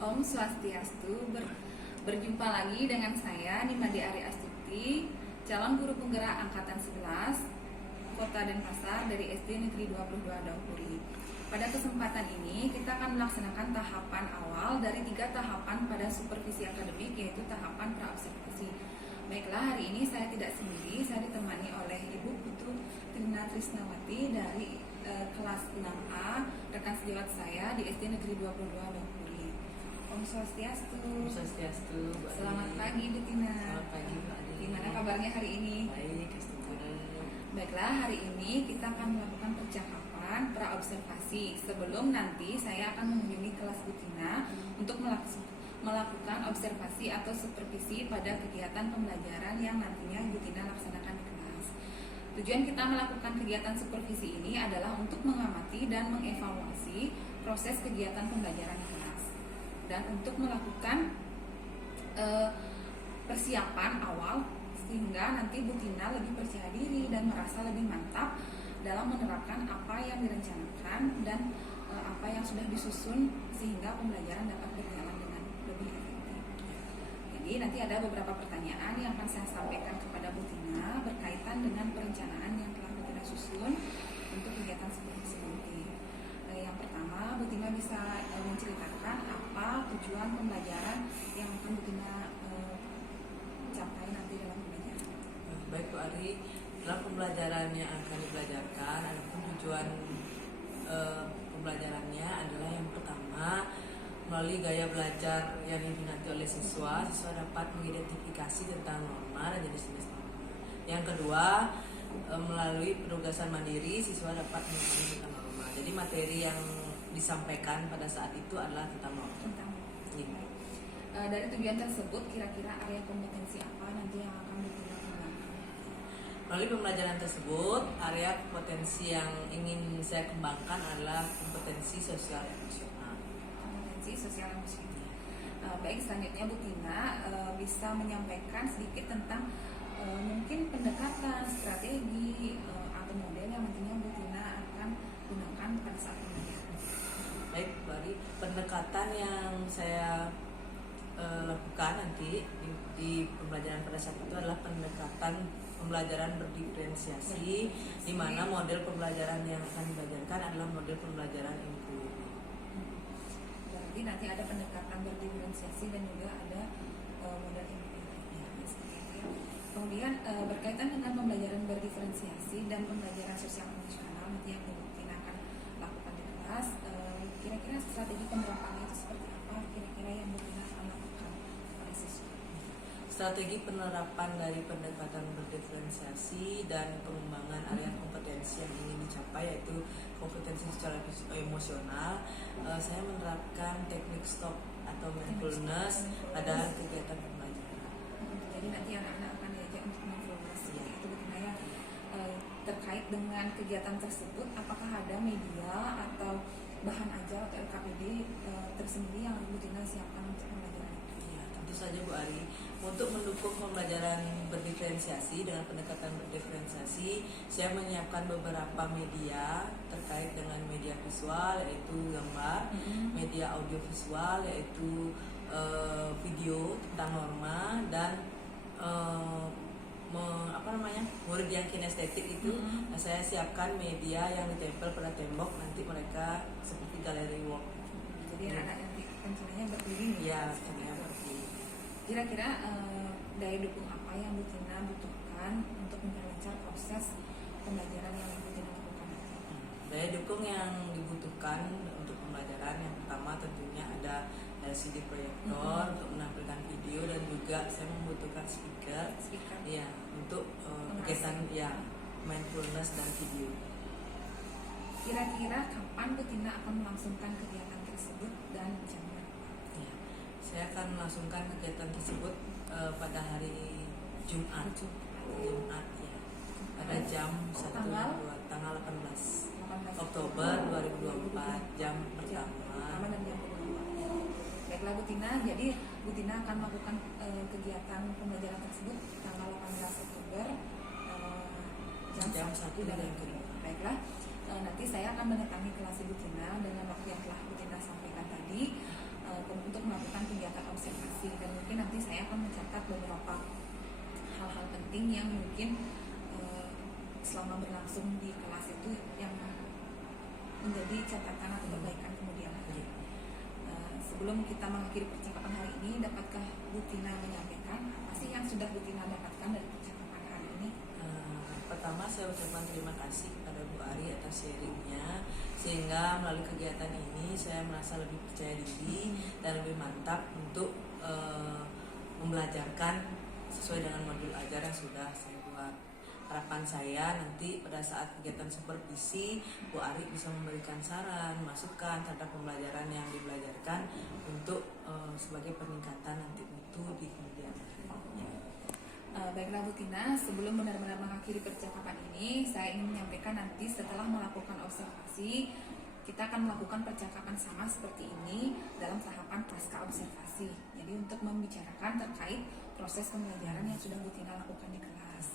Om Swastiastu, berjumpa lagi dengan saya Nimade Ari Astuti, calon guru penggerak angkatan 11 Kota Denpasar dari SD Negeri 22 Daupuri. Pada kesempatan ini kita akan melaksanakan tahapan awal dari 3 tahapan pada supervisi akademik, yaitu tahapan praobservasi. Baiklah, hari ini saya tidak sendiri, saya ditemani oleh Ibu Putu Trina Trisnawati dari kelas 6A, rekan sejawat saya di SD Negeri 22 Daupuri. Om Swastiastu. Om Swastiastu. Selamat pagi Bu Tina. Selamat pagi Bu Adi. Gimana kabarnya hari ini? Baik, alhamdulillah. Baiklah, hari ini kita akan melakukan percakapan praobservasi. Sebelum nanti saya akan mengunjungi kelas Bu Tina untuk melakukan observasi atau supervisi pada kegiatan pembelajaran yang nantinya Bu Tina laksanakan di kelas. Tujuan kita melakukan kegiatan supervisi ini adalah untuk mengamati dan mengevaluasi proses kegiatan pembelajaran di kelas dan untuk melakukan persiapan awal sehingga nanti Bu Tina lebih percaya diri dan merasa lebih mantap dalam menerapkan apa yang direncanakan dan apa yang sudah disusun sehingga pembelajaran dapat berjalan dengan lebih efektif. Jadi nanti ada beberapa pertanyaan yang akan saya sampaikan kepada Bu Tina berkaitan dengan perencanaan yang telah Bu Tina susun untuk kegiatan seperti nanti. Yang pertama, Bu Tina bisa menceritakan apa tujuan pembelajaran yang akan Bu Tina capai nanti dalam pembelajaran. Baik Bu Ari, dalam pembelajaran yang akan dipelajarkan, adapun tujuan pembelajarannya adalah yang pertama, melalui gaya belajar yang diminati oleh siswa dapat mengidentifikasi tentang norma dan jenis-jenis norma. Yang kedua, melalui penugasan mandiri, siswa dapat mengetahui tentang norma. Jadi materi yang disampaikan pada saat itu adalah tentang norma. Iya. Dari tujuan tersebut, kira-kira area kompetensi apa nanti yang akan dikembangkan? Melalui pembelajaran tersebut, area kompetensi yang ingin saya kembangkan adalah kompetensi sosial emosional. Kompetensi sosial emosional. Baik, selanjutnya Bu Tina bisa menyampaikan sedikit tentang mungkin pendekatan, strategi atau model yang nantinya Bu Tina akan gunakan pada saat pembelajaran. Baik, dari pendekatan yang saya lakukan nanti di pembelajaran pada saat itu adalah pendekatan pembelajaran berdiferensiasi, di mana model pembelajaran yang akan dibelajarkan adalah model pembelajaran inklusif. Berarti nanti ada pendekatan berdiferensiasi dan juga ada model inklusif. Kemudian berkaitan dengan pembelajaran berdiferensiasi dan pembelajaran sosial emosional nanti yang Bu Tina akan lakukan di kelas, kira-kira strategi penerapannya itu seperti apa? Kira-kira yang Bu Tina akan lakukan pada siswa? Strategi penerapan dari pendekatan berdiferensiasi dan pengembangan area kompetensi yang ingin dicapai yaitu kompetensi secara emosional, saya menerapkan teknik stop atau mindfulness pada kegiatan pembelajaran. Jadi nanti anak-anak akan diajak untuk mindfulness. Ya, itu betul ya. Terkait dengan kegiatan tersebut, apakah ada media atau bahan ajar atau LKPD tersendiri yang Bu Tina siapkan untuk pembelajaran itu? Ya, tentu saja Bu Ari. Untuk mendukung pembelajaran berdiferensiasi dengan pendekatan berdiferensiasi, saya menyiapkan beberapa media terkait dengan media visual yaitu gambar, media audiovisual yaitu video tentang norma dan murid yang kinestetik itu. Nah, saya siapkan media yang ditempel pada tembok, nanti mereka seperti galeri walk. Jadi anak-anak nanti rencananya berdiri ya, rencananya berdiri. Kira-kira daya dukung apa yang Bu Tina butuhkan untuk memperlancar proses pembelajaran yang Bu Tina lakukan? Daya dukung yang dibutuhkan untuk pembelajaran yang pertama tentunya ada LCD proyektor untuk menampilkan video dan juga saya membutuhkan speaker. Ya, untuk kegiatan ya mindfulness dan video. Kira-kira kapan Bu Tina akan melangsungkan kegiatan tersebut dan jamnya? Ya, saya akan melangsungkan kegiatan tersebut pada hari Jumat ya, pada jam 1 tanggal 18 Oktober 2024 jam pertama dan jam kedua. Baiklah Bu Tina, jadi Bu Tina akan melakukan kegiatan pembelajaran tersebut tanggal 18 Oktober jam 1 dan jam kedua. Baiklah, nanti saya akan mendatangi kelas Bu Tina dengan waktu yang telah Bu Tina sampaikan tadi untuk penting yang mungkin selama berlangsung di kelas itu yang menjadi catatan atau perbaikan kemudian hari. Sebelum kita mengakhiri percakapan hari ini, dapatkah Bu Tina menyampaikan apa sih yang sudah Bu Tina dapatkan dari percakapan hari ini? Pertama saya ucapkan terima kasih kepada Bu Ari atas sharingnya, sehingga melalui kegiatan ini saya merasa lebih percaya diri dan lebih mantap untuk membelajarkan sesuai dengan modul ajar yang sudah saya buat. Harapan saya nanti pada saat kegiatan supervisi, Bu Ari bisa memberikan saran, masukan terhadap pembelajaran yang dibelajarkan untuk sebagai peningkatan nanti itu di kemudian hari. Baiklah Bu Tina, sebelum benar-benar mengakhiri percakapan ini, saya ingin menyampaikan nanti setelah melakukan observasi, kita akan melakukan percakapan sama seperti ini dalam tahapan pasca observasi. Jadi untuk membicarakan terkait proses pembelajaran yang sudah Bu Tina lakukan di kelas.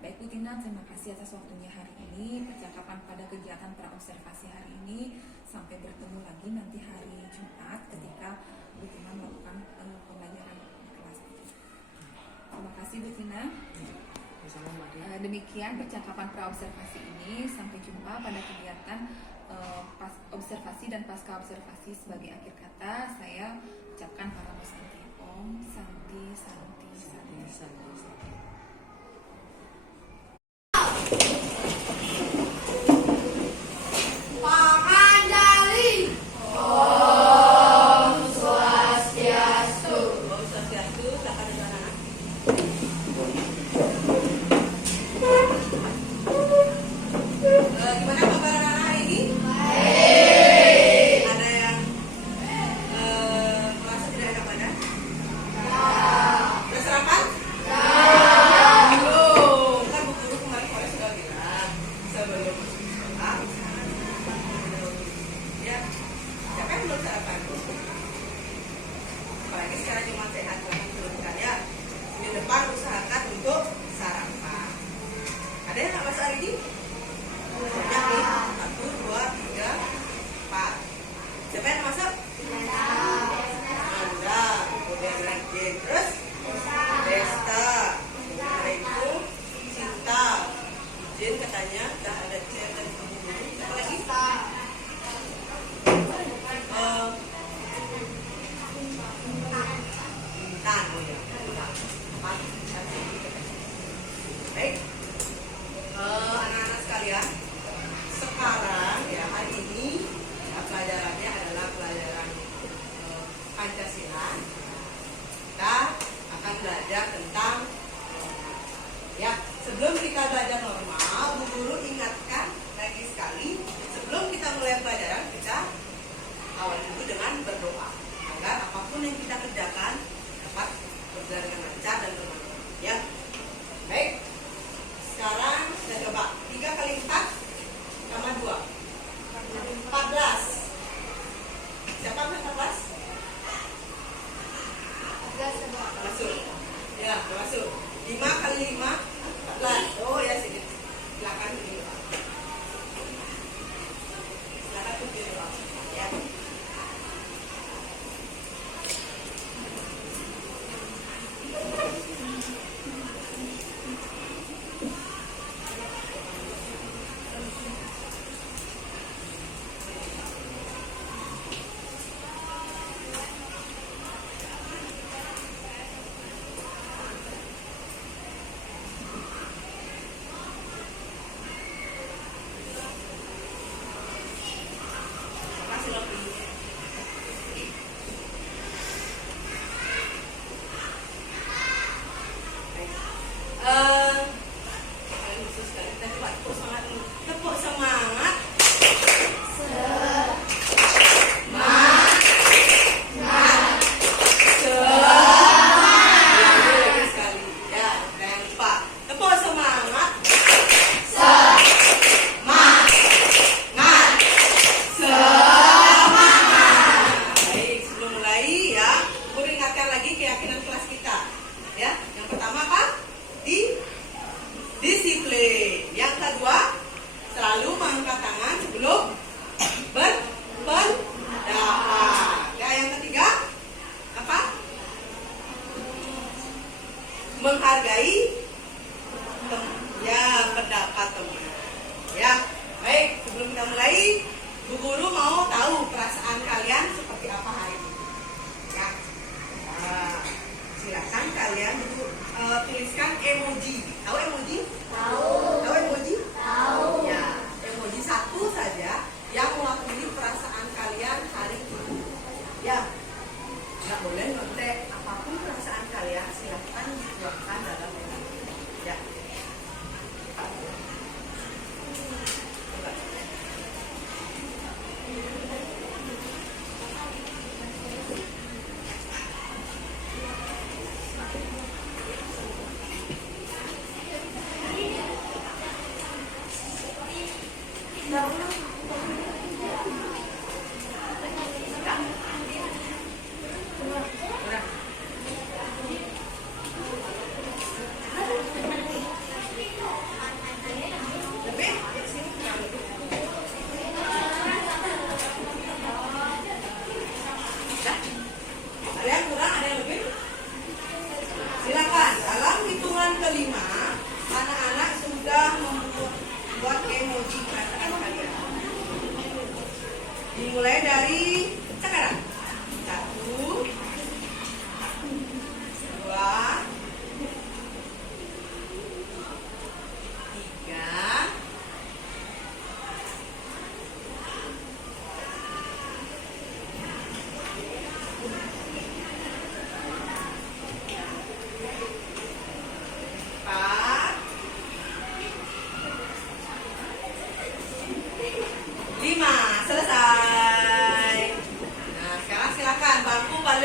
Baik Bu Tina, terima kasih atas waktunya hari ini, percakapan pada kegiatan praobservasi hari ini. Sampai bertemu lagi nanti hari Jumat ketika Bu Tina melakukan pembelajaran di kelas. Terima kasih Bu Tina. Demikian percakapan praobservasi ini. Sampai jumpa pada kegiatan observasi dan pasca observasi. Sebagai akhir kata, saya ucapkan para Santi Om, Santi, Santi, Santi, Santi, Santi. Anak-anak sekalian, sekarang ya hari ini ya, pelajarannya adalah pelajaran Pancasila. Kita akan belajar tentang ya, sebelum kita belajar normal, Bu Guru ingatkan lagi sekali, sebelum kita mulai pelajaran, kita awal dulu dengan berdoa agar apapun yang kita kerjakan dapat berjalan dengan lancar dan bermanfaat. Ya, baik. Sekarang kita coba 3 kali 4 tambah 2 14. Siapa yang 14? Masuk. Ya, masuk. 5 kali 5 14. Oh ya, sedikit. Silakan begini, Pak. Silakan begini, Pak. Ya. Menghargai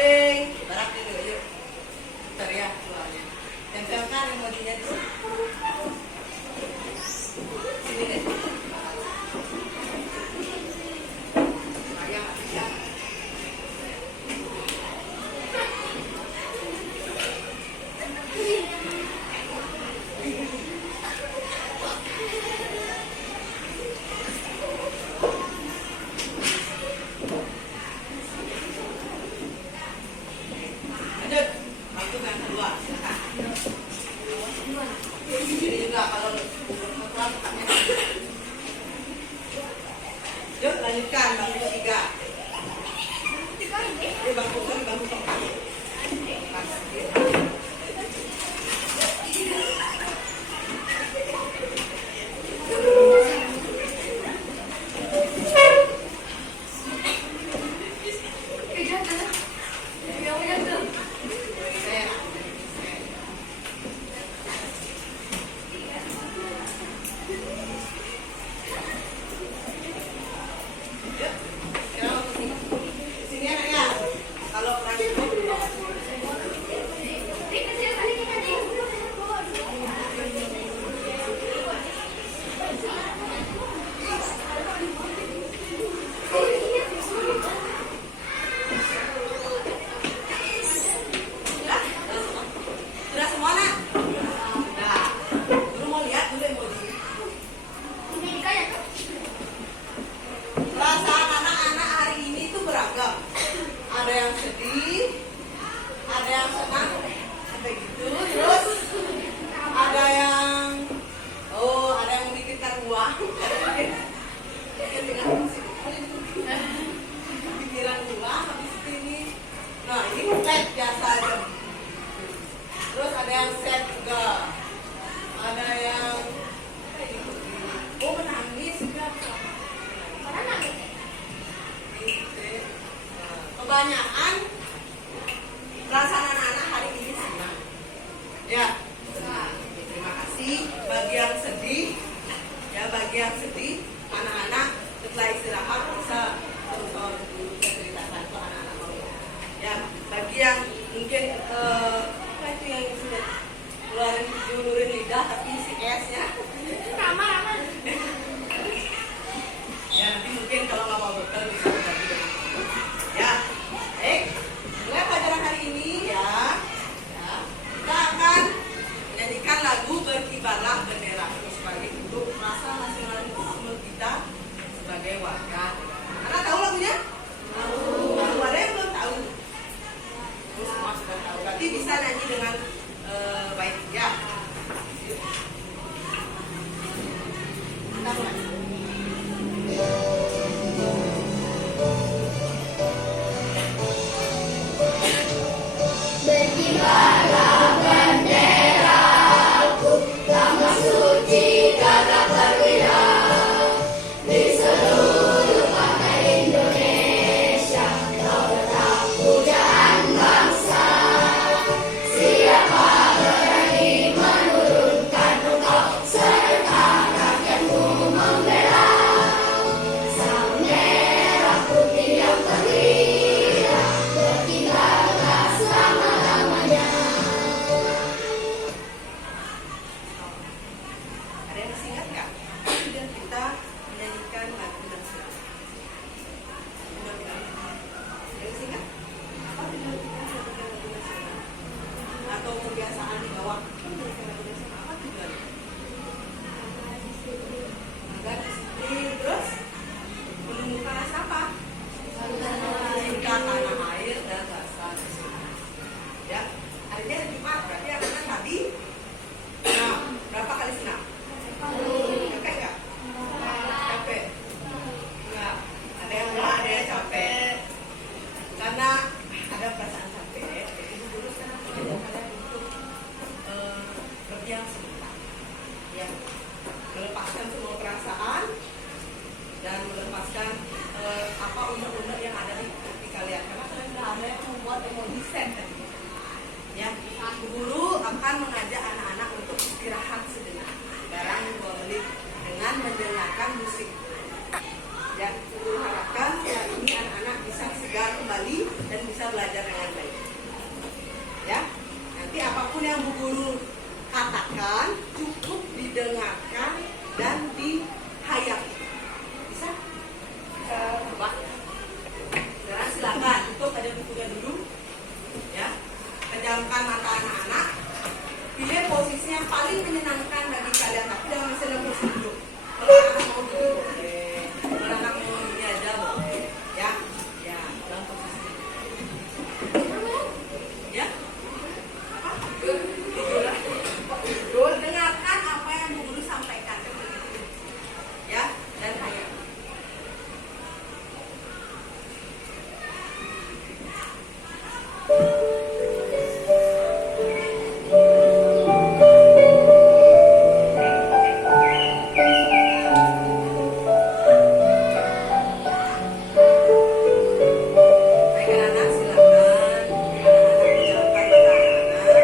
rolling. Barak dulu, yuk. Bentar ya, keluarnya. Tempelkan emojinya dulu. Sini deh. Maria mati ya. Lanjut, waktu yang kedua, silakan. Ini juga kalau keluar tetapnya. Yuk lanjutkan bangku ketiga. Ini bangku keempat. Sini anaknya. Kalau sudah semua nak? Sudah. Guru mau lihat dulu emoji. Perasaan anak-anak hari ini tuh beragam. Ada yang sedih, ada yang senang, ada gitu. Terus ada yang memikirkan uang. Pikiran uang habis ini. Nah ini set biasa aja. Terus ada yang set juga. Ada yang menangis juga. Kebanyakan perasaan anak-anak hari ini senang. Ya. Terima kasih bagi yang sedih. Ya, bagi yang sedih, anak-anak setelah istirahat bisa ceritakan ke anak-anak mau. Ya, bagi yang mungkin apa itu yang sudah keluarin lidah tapi isi esnya. Ramah. Ya, nanti mungkin kalau nggak mau bekal bisa berbagi dengan ya, baik. Mulai pelajaran hari ini ya, kita akan menyanyikan lagu Berkibarlah Bendera sebagai bentuk rasa nasionalisme kita sebagai warga. Anak tahu lagunya? Tahu. Baru ada yang belum tahu. Terus semua sudah tahu. Berarti bisa nyanyi dengan baik ya. Kita mulai. Ada yang masih ingat nggak? Kemudian kita menyanyikan lagu nasional. Ada yang masih ingat? Apa tujuan kita menyanyikan lagu nasional? Atau kebiasaan di bawah menyanyikan lagu nasional? Apa tujuan? Agar disiplin. Terus menumbuhkan rasa apa? Cinta tanah air dan rasa nasional. Ya, hari ini hari Jumat berarti anak-anak tadi. Nah, berapa kali senam? Capek nggak? Capek? Nggak. Ada yang enggak, ada yang capek. Karena ada perasaan capek. Jadi dulu sekarang mengajak kalian untuk berdiam sebentar. Ya, melepaskan semua perasaan dan melepaskan apa unek-unek yang ada di hati kalian. Karena kalian sudah ada yang membuat emoji set tadi. Ya, guru akan mengajak anak-anak untuk istirahat sejenak. Barang 2 menit dengan mendengarkan musik. Ya, guru harapkan hari ini anak-anak bisa segar kembali dan bisa belajar dengan baik. Ya, nanti apapun yang Bu Guru katakan cukup didengarkan dan dihayati. Bisa? Coba. Sekarang silakan tutup aja bukunya dulu. Ya, pejamkan mata anak-anak. Pilih posisi yang paling menyenangkan bagi kalian, tapi jangan sedang posisi duduk. Kalau anak mau duduk, boleh. Kalau anak mau ini aja, boleh. Ya, ya, dalam posisi. Ya, tidur. Dengarkan apa yang Bu Guru sampaikan. Ya, dan hayat. Baik anak-anak, silakan. Anak-anak pejamkan mata anak-anak.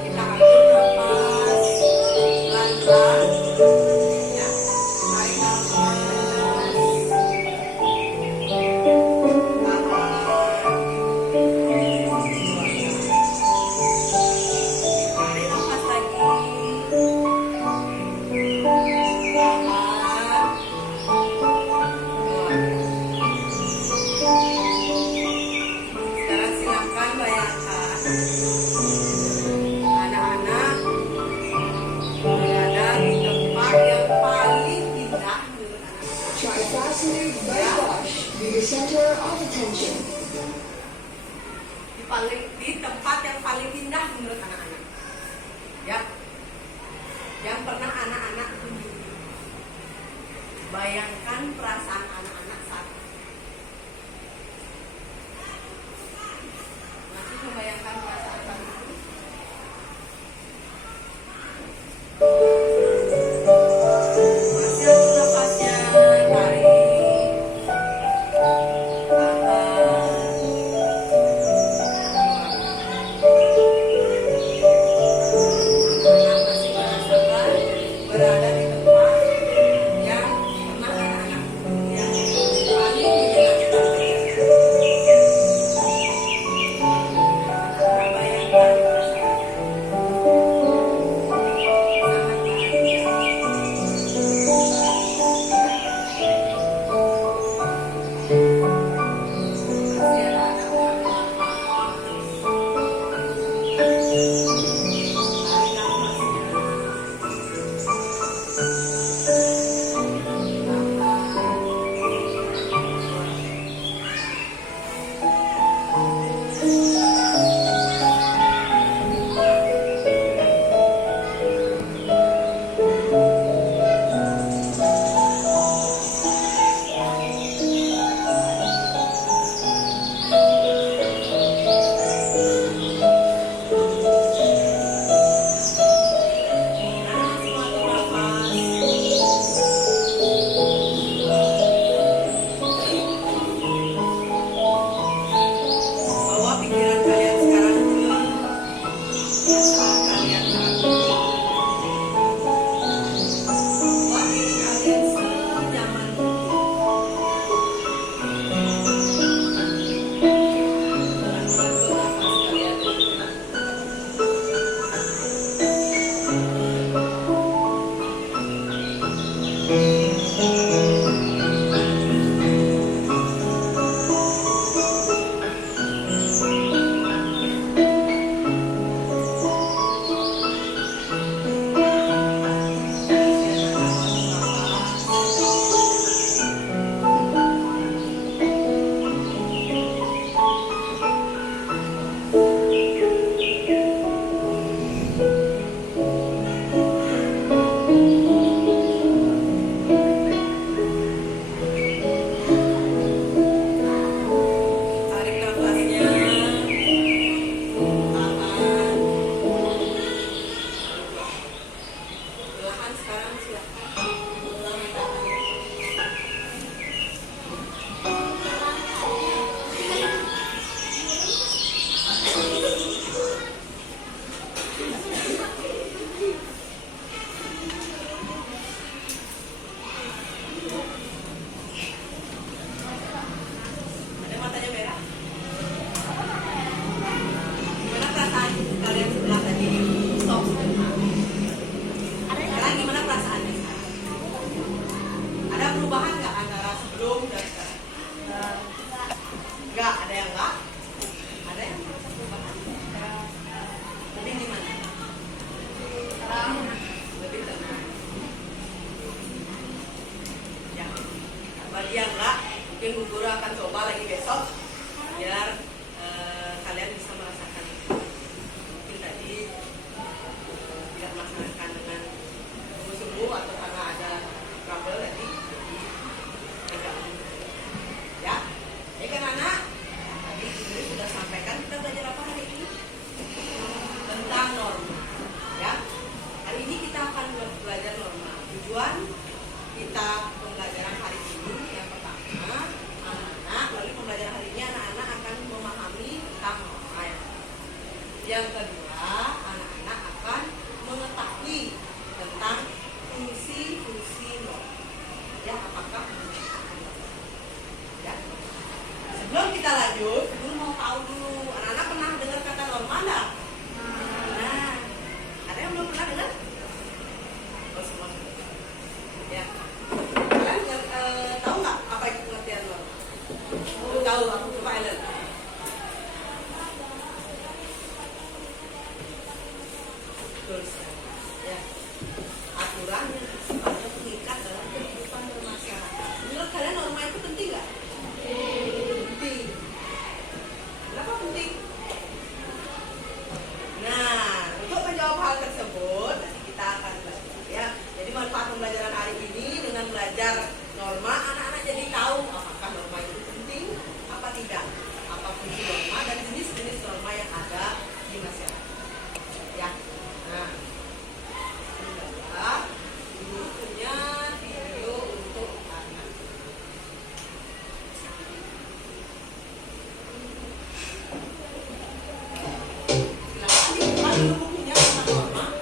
Kita atur nafas pelan-pelan. Ya, tarik nafas. Tarik nafas lagi. Sekarang silakan bayangkan anak-anak berada di tempat yang paling indah menurut anak-anak. Try fastening body wash. Be the center of attention. Di tempat yang paling indah menurut anak-anak. Ya, yang pernah anak-anak kunjungi. Bayangkan perasaan anak-anak saat itu. Masih membayangkan perasaan saat itu? Masih atur nafasnya, tarik, tahan. Anak-anak masih merasakan berada di tempat yang pernah anak-anak kunjungi. akan coba lagi besok biar kalian bisa merasakan itu. Mungkin tadi tidak melaksanakan dengan sungguh-sungguh atau karena ada trouble tadi, jadi ya. Jadi kan anak, tadi Ibu sudah sampaikan kita belajar apa hari ini? Tentang norma, ya. Hari ini kita akan belajar norma. Tujuan kita pembelajaran hari ini yang pertama, anak-anak melalui pembelajaran hari ini anak-anak akan memahami tentang norma. Yang kedua, anak-anak akan mengetahui tentang fungsi-fungsi norma. Ya, apakah ya? Sebelum kita lanjut, dulu mau tahu dulu, anak-anak pernah dengar kata norma enggak? Nah, ada yang belum pernah dengar? Oh, semua sudah. Ya. Kalian tahu nggak apa itu pengertian norma? Tahu, aku coba Ellen. Betul sekali. Ya. Aturan yang sifatnya mengikat dalam kehidupan bermasyarakat. Menurut kalian norma itu penting nggak? Penting. Kenapa penting? Nah, untuk menjawab hal tersebut, nanti kita akan belajar ya. Jadi manfaat pembelajaran hari ini dengan belajar norma, anak-anak jadi tahu apakah norma itu penting, apa tidak, apa fungsi norma dan jenis-jenis norma yang ada di masyarakat. Ya. Nah, sebentar, Ibu punya video untuk anak. Silakan dibuka dulu bukunya tentang norma.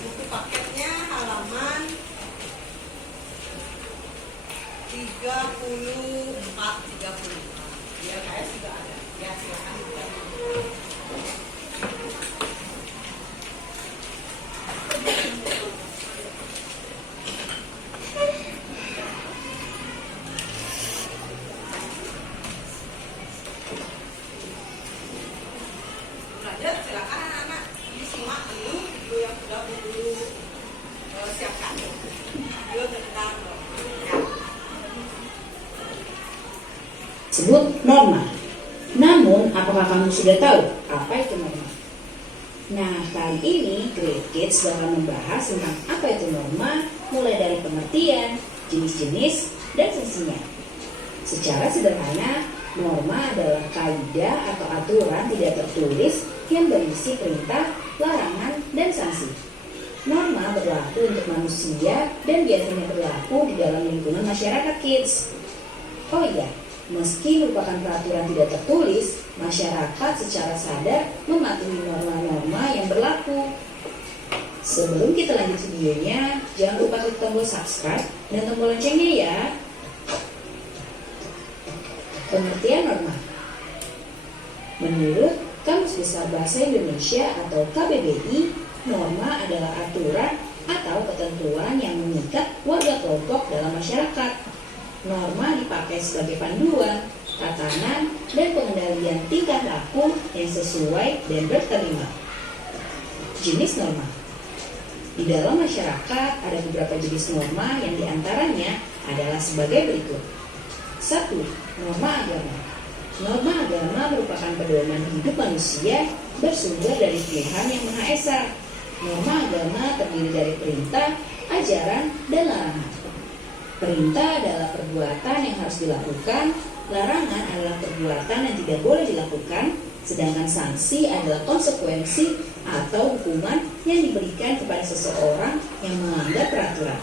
Buku paketnya halaman 34-35. Di LKS juga ada. Ya, silakan dibuka dulu. Lanjut, silakan anak-anak disimak dulu video yang sudah dulu siapkan. Video tentang ya. Sebut norma. Namun, apakah kamu sudah tahu apa itu norma? Nah, kali ini Great Kids bakal membahas tentang apa itu norma, mulai dari pengertian, jenis-jenis, dan fungsinya. Secara sederhana, norma adalah kaidah atau aturan tidak tertulis yang berisi perintah, larangan, dan sanksi. Norma berlaku untuk manusia dan biasanya berlaku di dalam lingkungan masyarakat kids. Oh iya, meski merupakan peraturan tidak tertulis, masyarakat secara sadar mematuhi norma-norma yang berlaku. Sebelum kita lanjut videonya, jangan lupa klik tombol subscribe dan tombol loncengnya ya. Pengertian norma. Menurut Kamus Besar Bahasa Indonesia atau KBBI, norma adalah aturan atau ketentuan yang mengikat warga kelompok dalam masyarakat. Norma dipakai sebagai panduan, tatanan, dan pengendalian tingkah laku yang sesuai dan berterima. Jenis norma. Di dalam masyarakat ada beberapa jenis norma yang diantaranya adalah sebagai berikut. 1. Norma agama. Norma agama merupakan pedoman hidup manusia bersumber dari Tuhan yang Maha Esa. Norma agama terdiri dari perintah, ajaran, dan larangan. Perintah adalah perbuatan yang harus dilakukan, larangan adalah perbuatan yang tidak boleh dilakukan, sedangkan sanksi adalah konsekuensi atau hukuman yang diberikan kepada seseorang yang melanggar peraturan.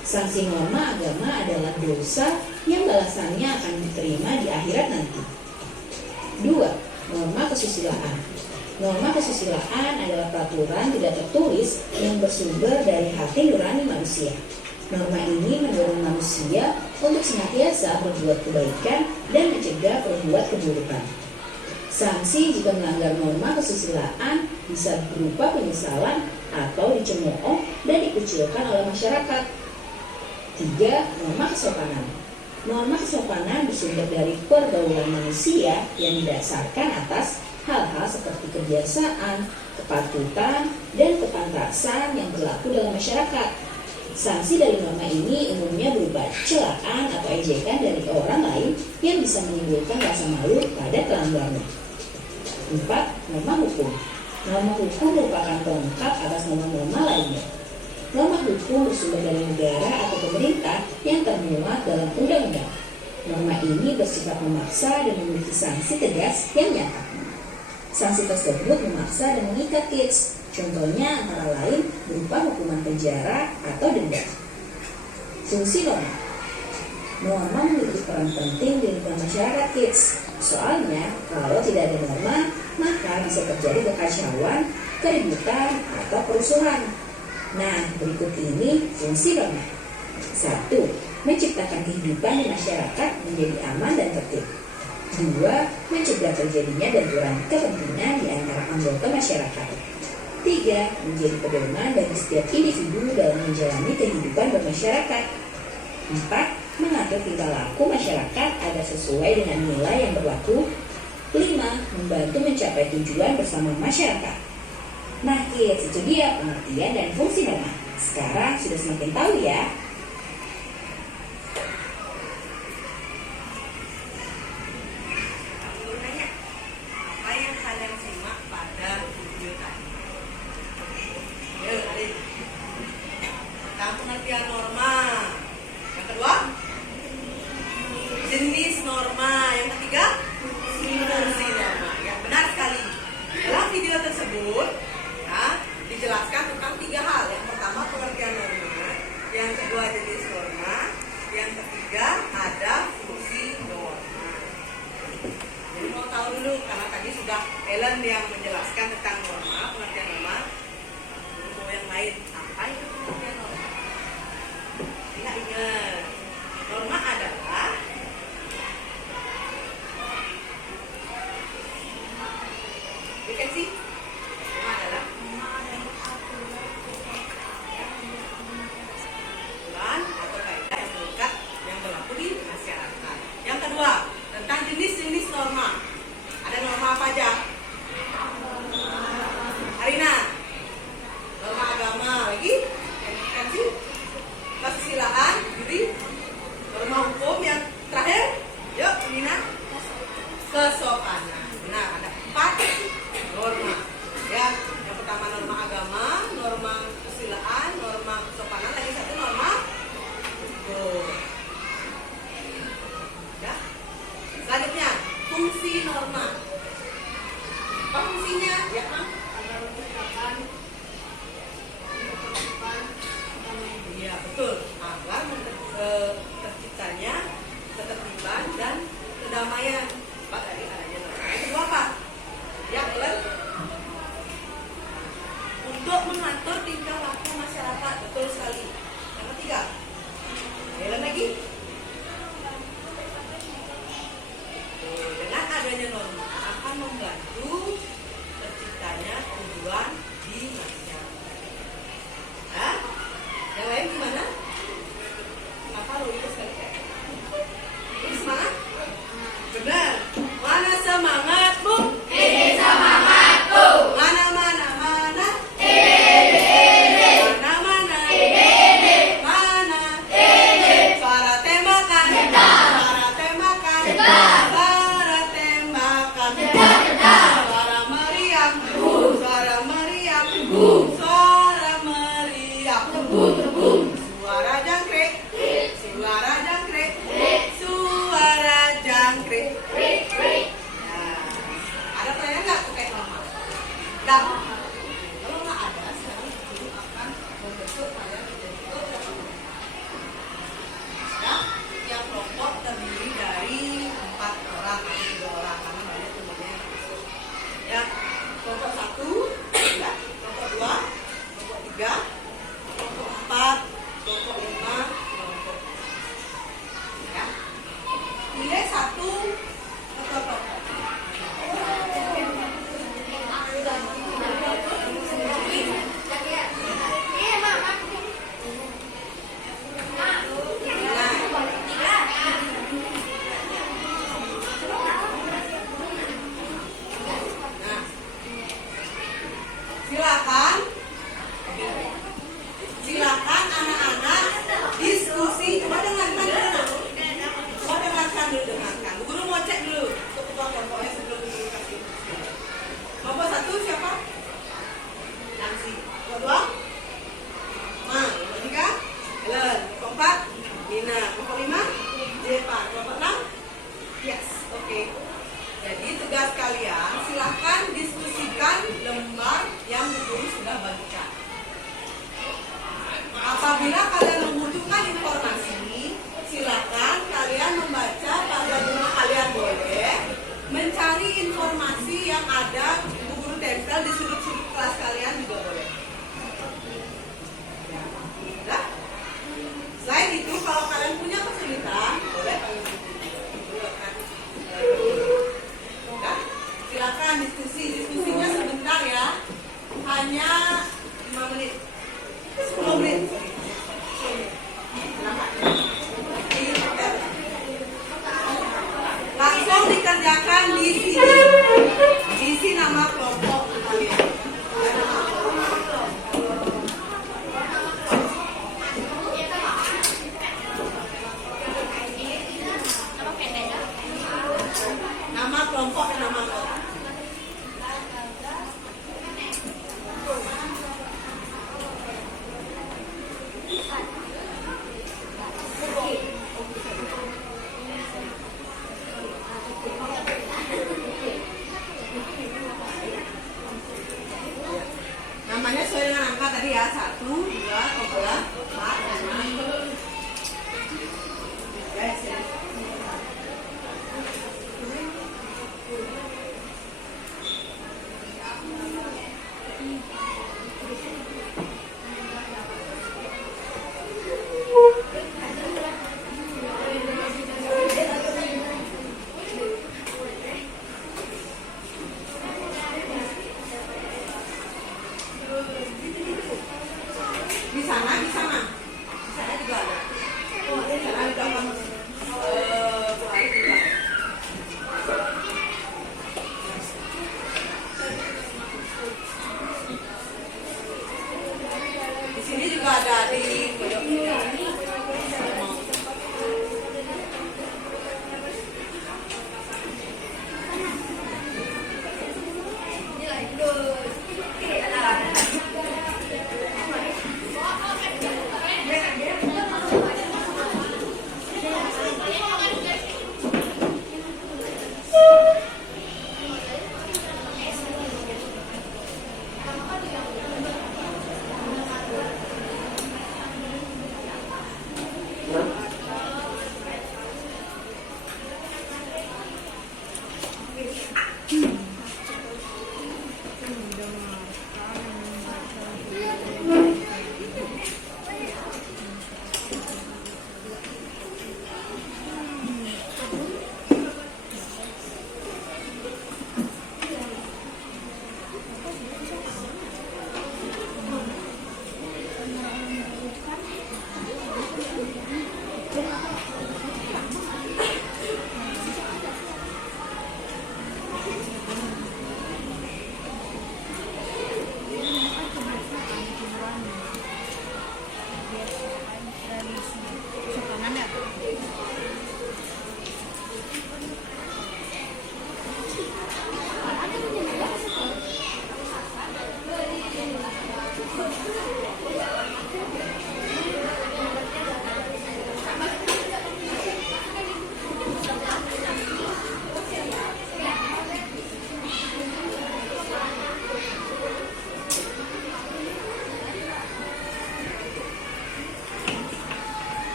Sanksi norma agama adalah dosa yang balasannya akan diterima di akhirat nanti. 2. Norma kesusilaan. Norma kesusilaan adalah peraturan tidak tertulis yang bersumber dari hati nurani manusia. Norma ini mendorong manusia untuk senantiasa berbuat kebaikan dan mencegah berbuat keburukan. Sanksi jika melanggar norma kesusilaan bisa berupa penyesalan atau dicemooh dan dikucilkan oleh masyarakat. 3. Norma kesopanan. Norma kesopanan bersumber dari pergaulan manusia yang didasarkan atas hal-hal seperti kebiasaan, kepatutan, dan kepantasan yang berlaku dalam masyarakat. Sanksi dari norma ini umumnya berupa celaan atau ejekan dari orang lain yang bisa menimbulkan rasa malu pada pelanggarnya. 4. Norma hukum. Norma hukum merupakan pelengkap atas norma-norma lainnya. Norma hukum bersumber dari negara atau pemerintah yang termuat dalam undang-undang. Norma ini bersifat memaksa dan memiliki sanksi tegas yang nyata. Sanksi tersebut memaksa dan mengikat kids. Contohnya antara lain berupa hukuman penjara atau denda. Fungsi norma. Norma memiliki peran penting di lingkungan masyarakat kids. Soalnya kalau tidak ada norma, maka bisa terjadi kekacauan, keributan, atau kerusuhan. Nah, berikut ini fungsi norma. 1. Menciptakan kehidupan di masyarakat menjadi aman dan tertib. 2. Mencegah terjadinya benturan kepentingan di antara anggota masyarakat. 3. Menjadi pedoman bagi setiap individu dalam menjalani kehidupan bermasyarakat. 4. Mengatur tingkah laku masyarakat agar sesuai dengan nilai yang berlaku. 5. Membantu mencapai tujuan bersama masyarakat. Nah kids, itu dia pengertian dan fungsi norma. Sekarang sudah semakin tahu ya. Aku nanya, apa yang kalian simak pada video tadi? Ya, tadi tentang pengertian norma. Yang kedua, jenis norma. Yang ketiga, fungsi norma. Ya, benar sekali. Dalam video tersebut, ya, dijelaskan tentang 3 hal. Yang pertama, pengertian norma. Yang kedua, jenis norma. Yang ketiga, ada fungsi norma. Jadi mau tahu dulu, karena tadi sudah Ellen yang menjelaskan tentang norma, pengertian norma. Mau yang lain, apa itu pengertian norma? Tidak ingat. Norma adalah norma adalah aturan atau kaidah yang mengikat yang berlaku di masyarakat. Yang kedua, tentang jenis-jenis norma. Ada norma apa aja? Arina, norma agama lagi, kesusilaan, jadi norma hukum yang terakhir, yuk Nina, kesopanan. Benar, ada 4 norma. Ya, yang pertama norma agama, norma kesusilaan, norma kesopanan, lagi satu norma hukum. Ya. Selanjutnya, fungsi norma. Apa fungsinya? Ya, Mang. Iya, betul. Agar terciptanya ketertiban dan kedamaian. Apa tadi adanya norma? Yang kedua apa? Ya, Ellen. Untuk mengatur tingkah laku masyarakat, betul sekali. Yang ketiga, Ellen lagi. Dengan adanya norma akan membantu terciptanya tujuan di masyarakat. Hah? Yang lain gimana? Apa lo itu sekali? Ini semangat? Benar.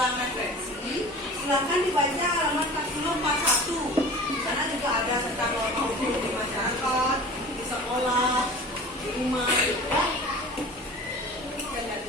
ulangan referensi, silakan dibaca halaman 4041. Karena juga ada tentang norma hukum di masyarakat, di sekolah, di rumah, gitu ya. Kita lihat.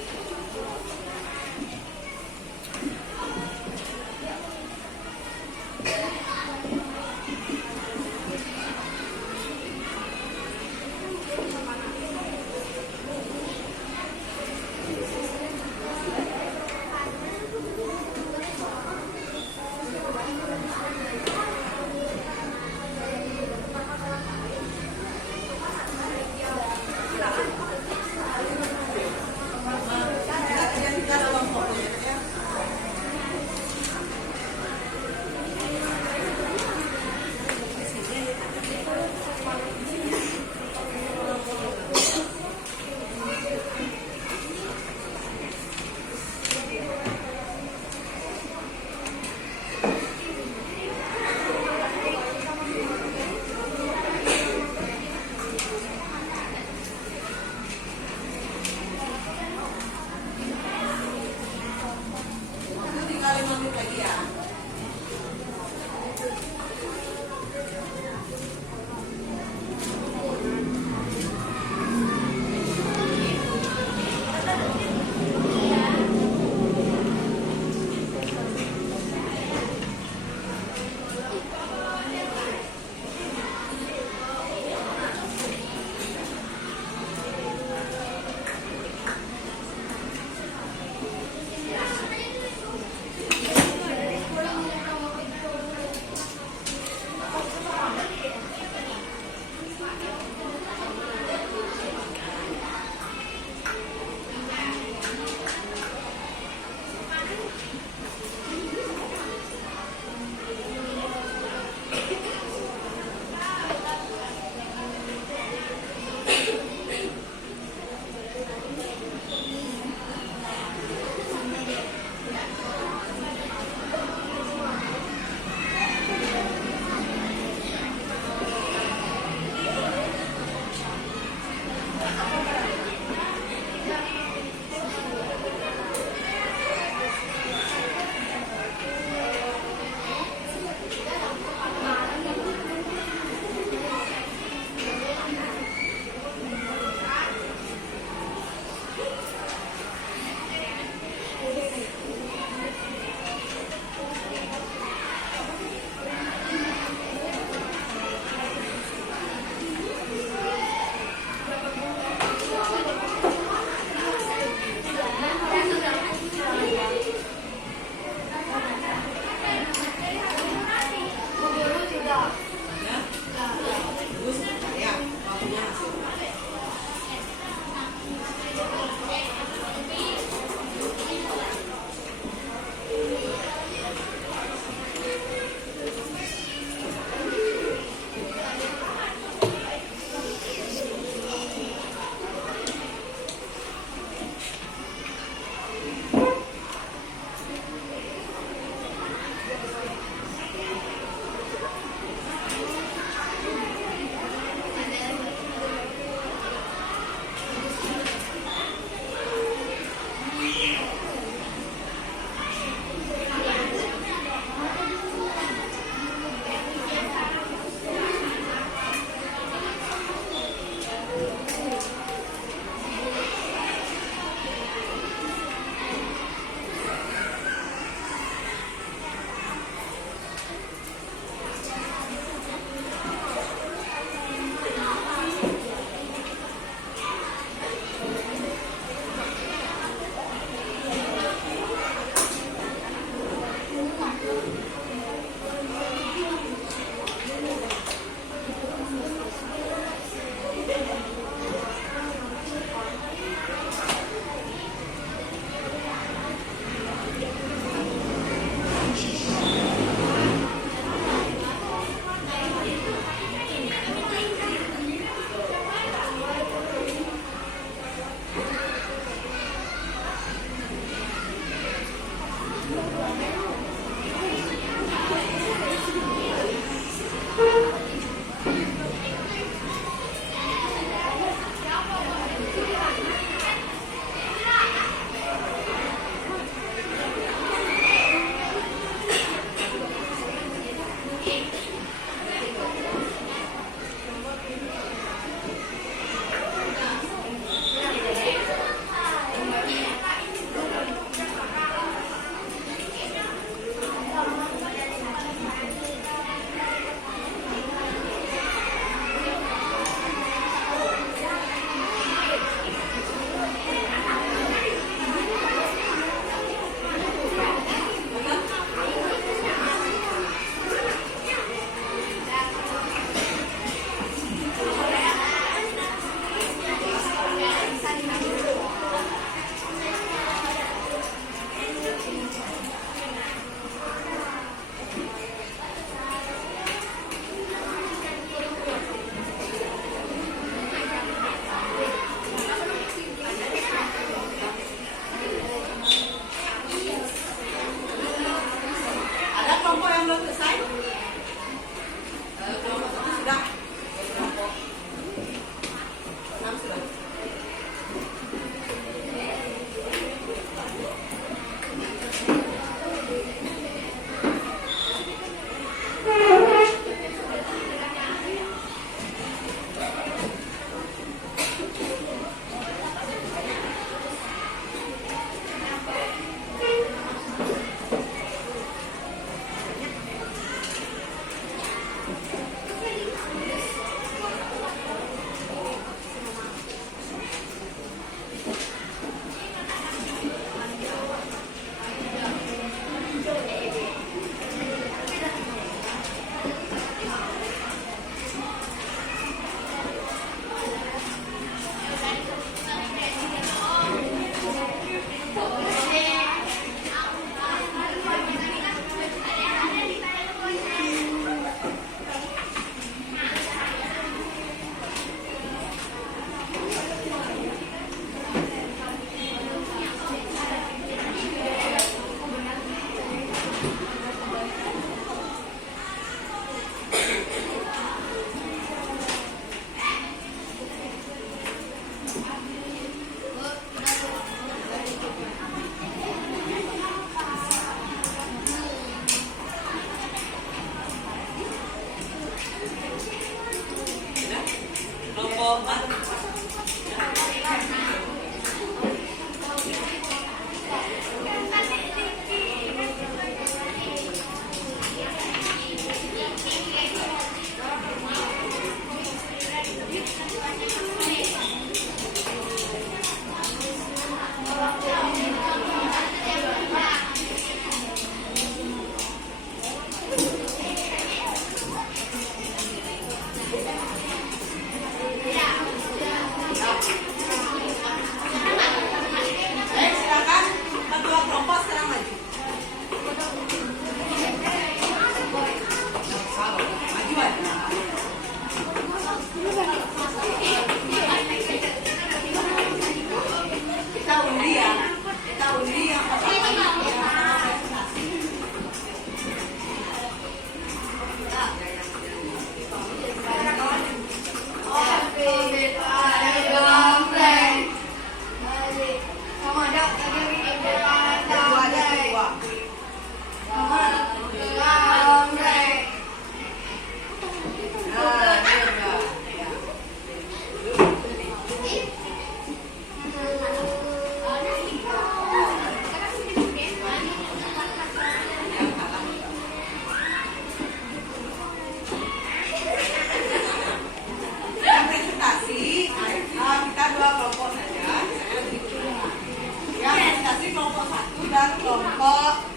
kelompok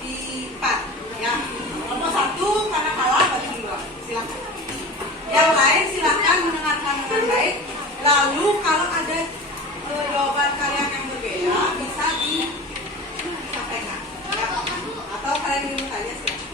di 4 ya. Kelompok 1 karena kalah bagi 2. Silakan. Yang lain silakan mendengarkan dengan baik. Lalu kalau ada jawaban kalian yang berbeda bisa disampaikan ya. Atau kalian ingin bertanya silakan.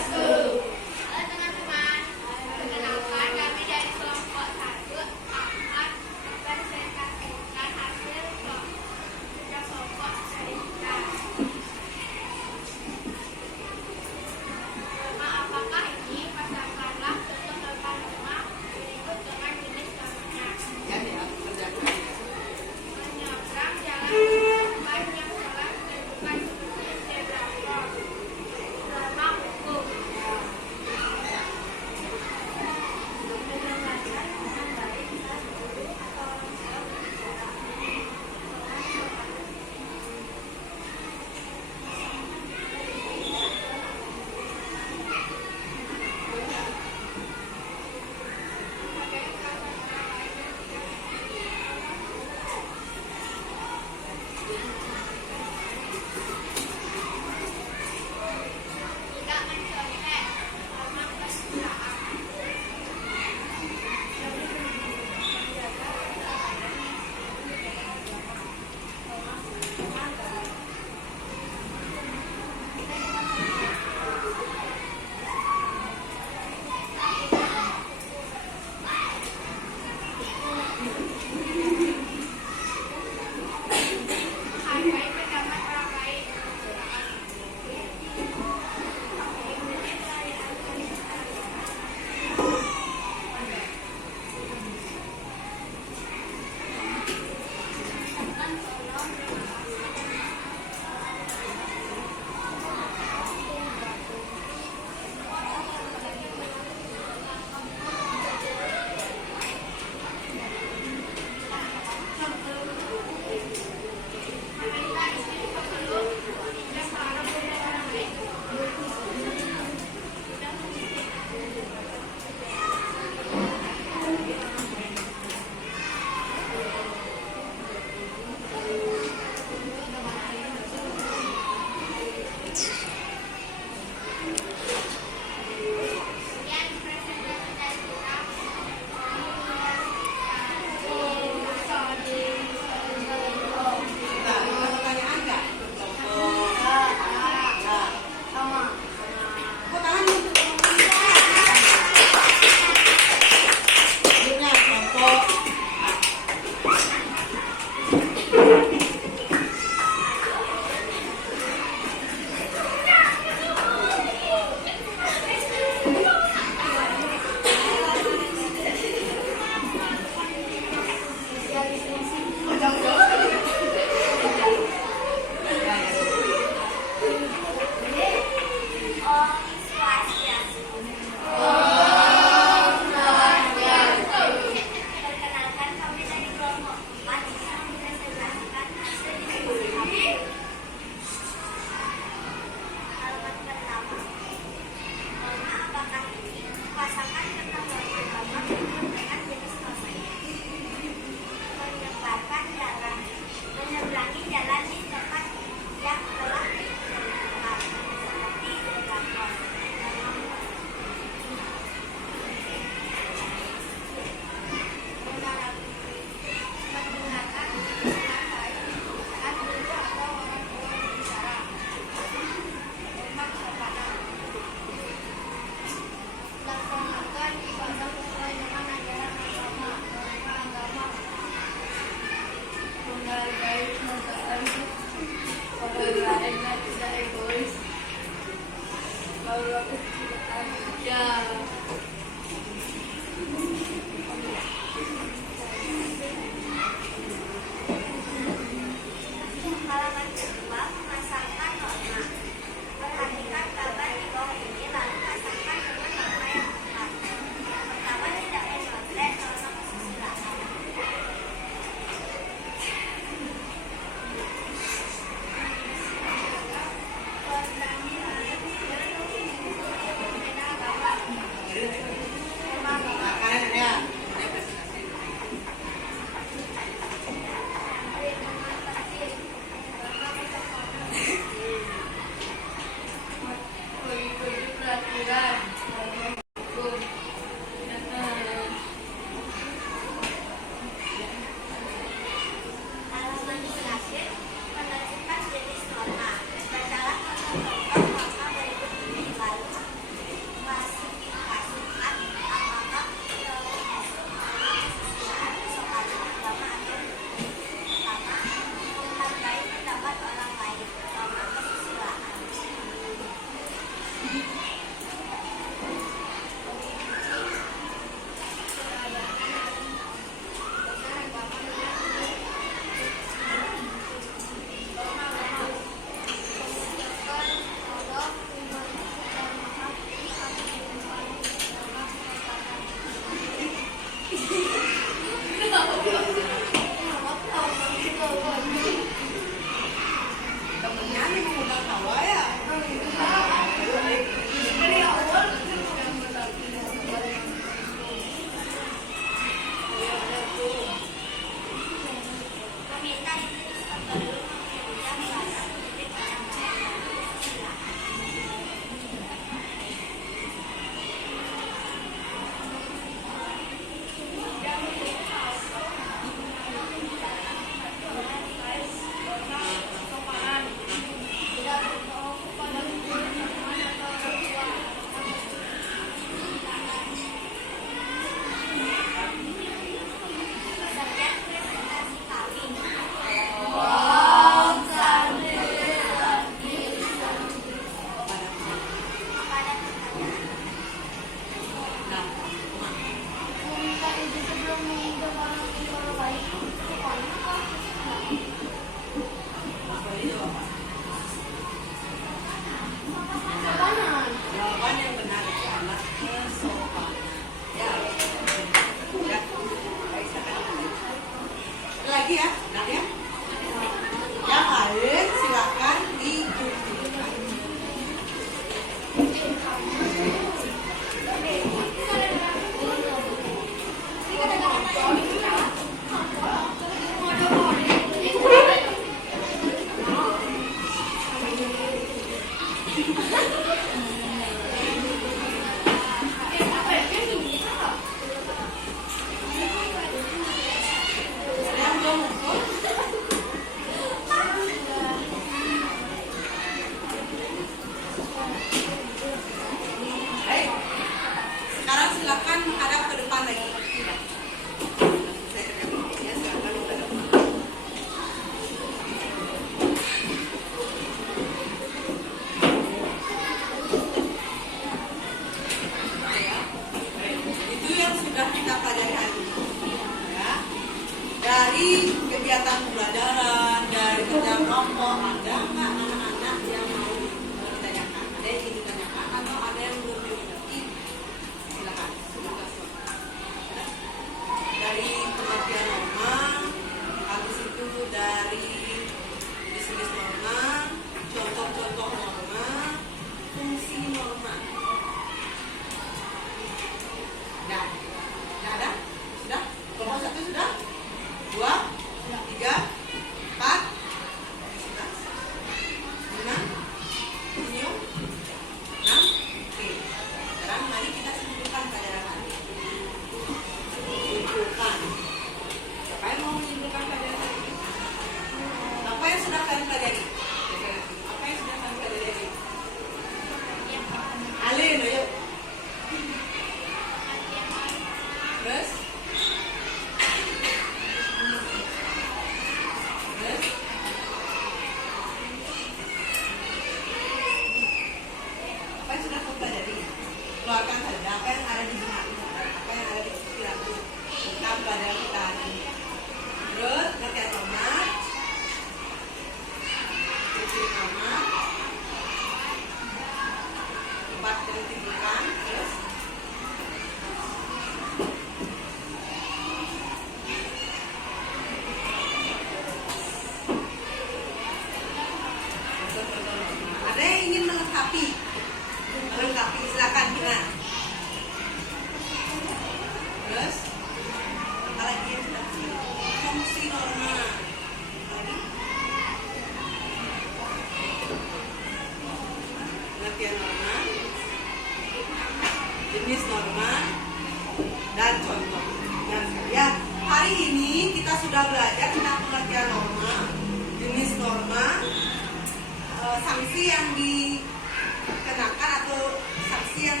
sanksi yang dikenakan atau sanksi yang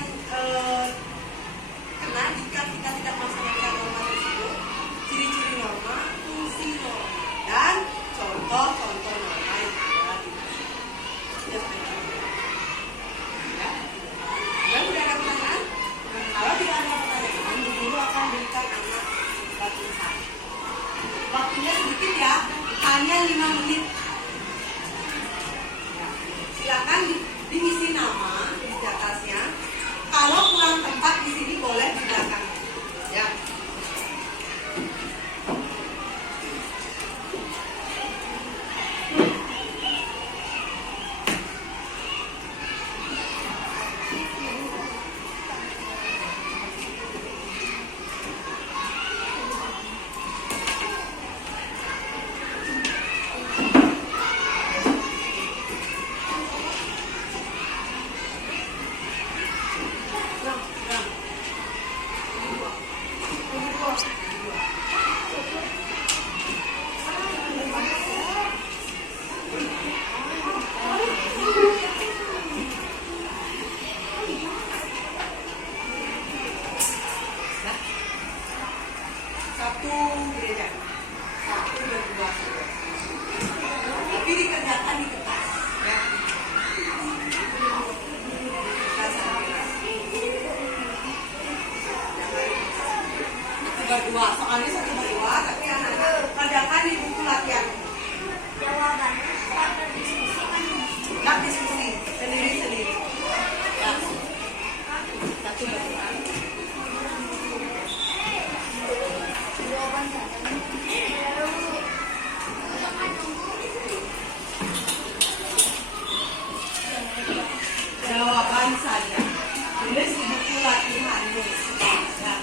kena jika kita tidak melaksanakan norma tersebut, ciri-ciri norma, fungsi norma, dan contoh-contoh norma yang ada di ya, udah ada pertanyaan? Kalau tidak ada pertanyaan, Bu Guru akan berikan anak latihan. Waktunya sedikit ya, hanya 5 menit. Ya, silakan diisi nama di atasnya. Kalau kurang tempat di sini boleh di belakang. Ya. Satu beda, satu dan dua saja. Tapi dikerjakan di kertas, ya. Satu berdua, soalnya satu berdua, tapi anak-anak kerjakan di buku latihan. Jawabannya setelah diskusi kan Nggak diskusi, sendiri-sendiri. Ya. Satu berdua. jawaban saya. Jawaban saja. Tulis di buku latihanmu. Ya.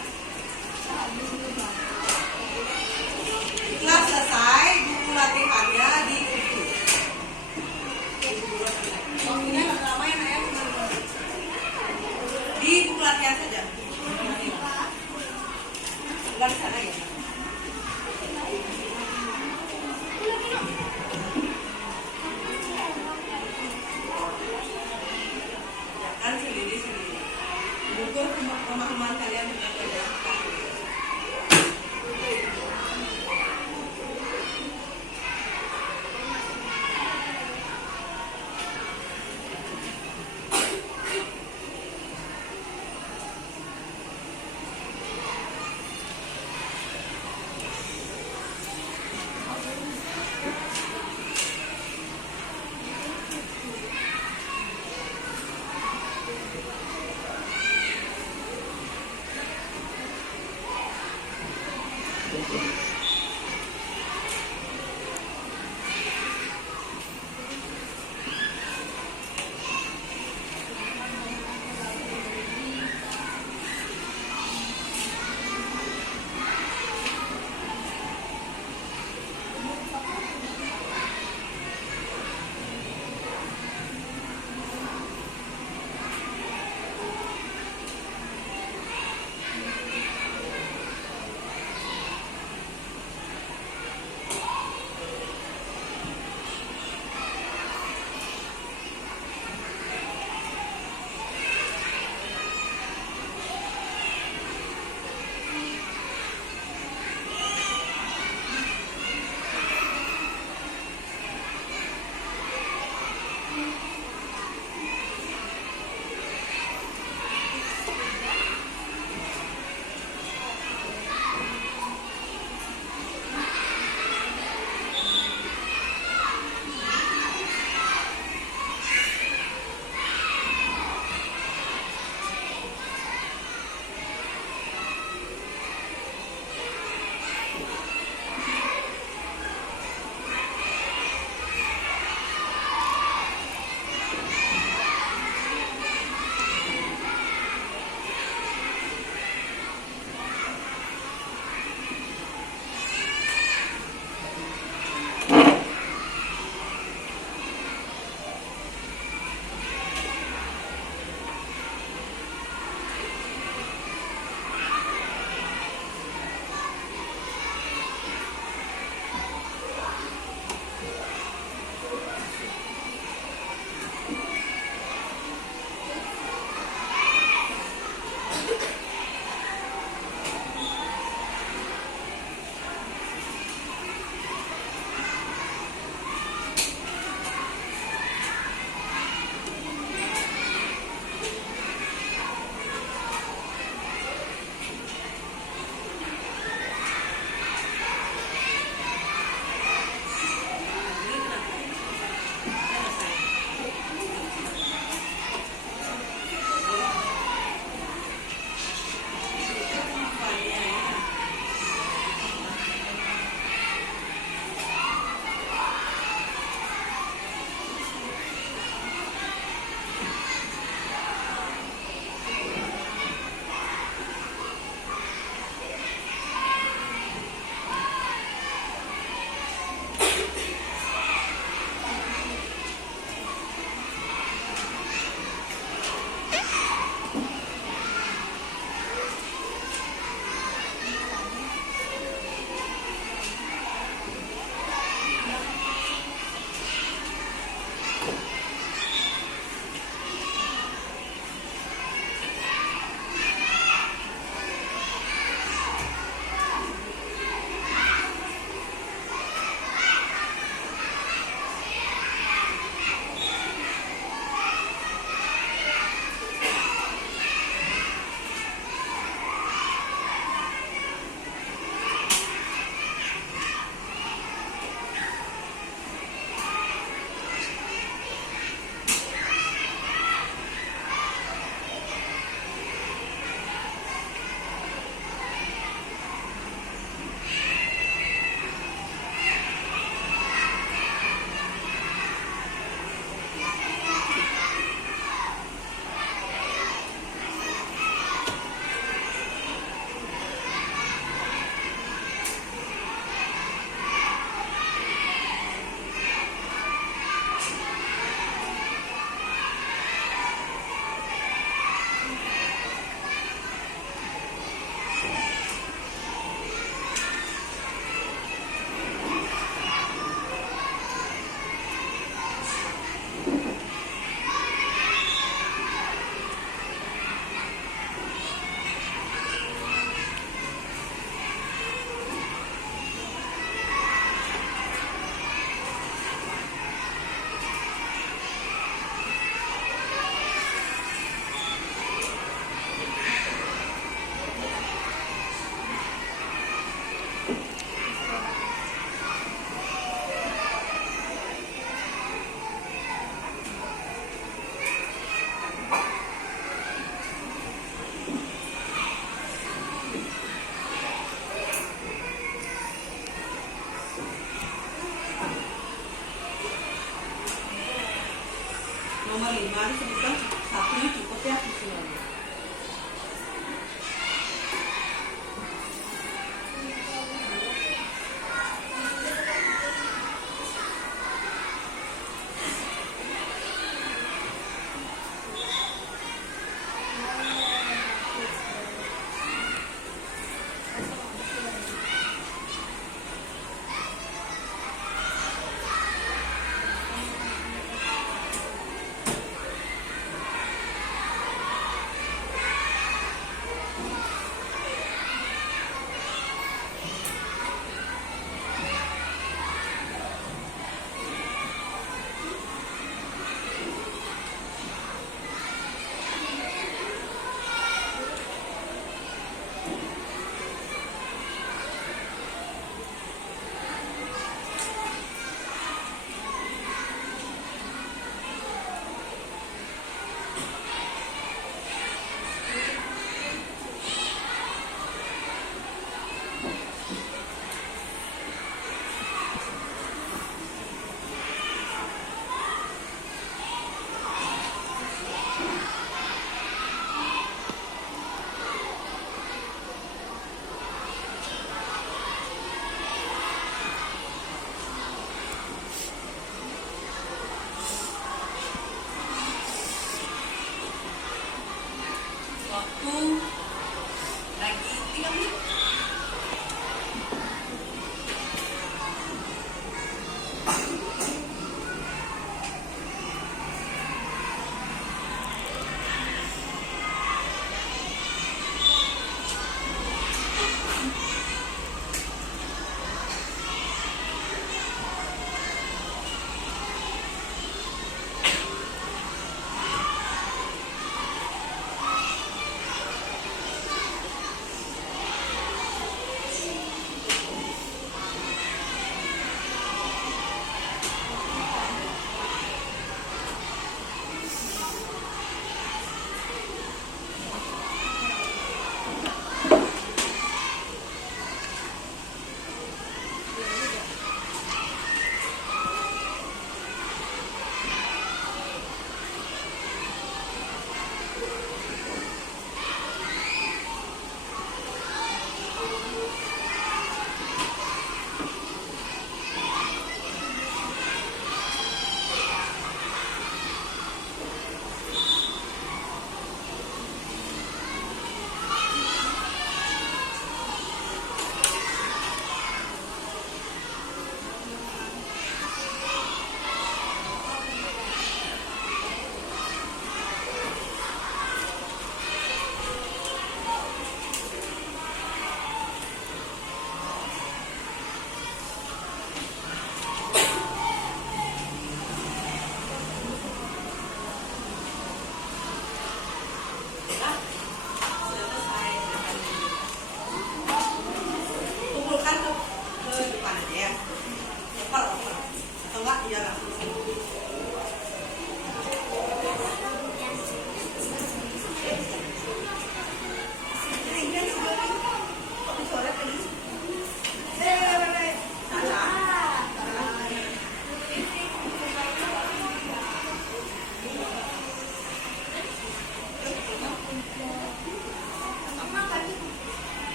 nomor 5 disebutkan satu ini cukup ya sebenarnya.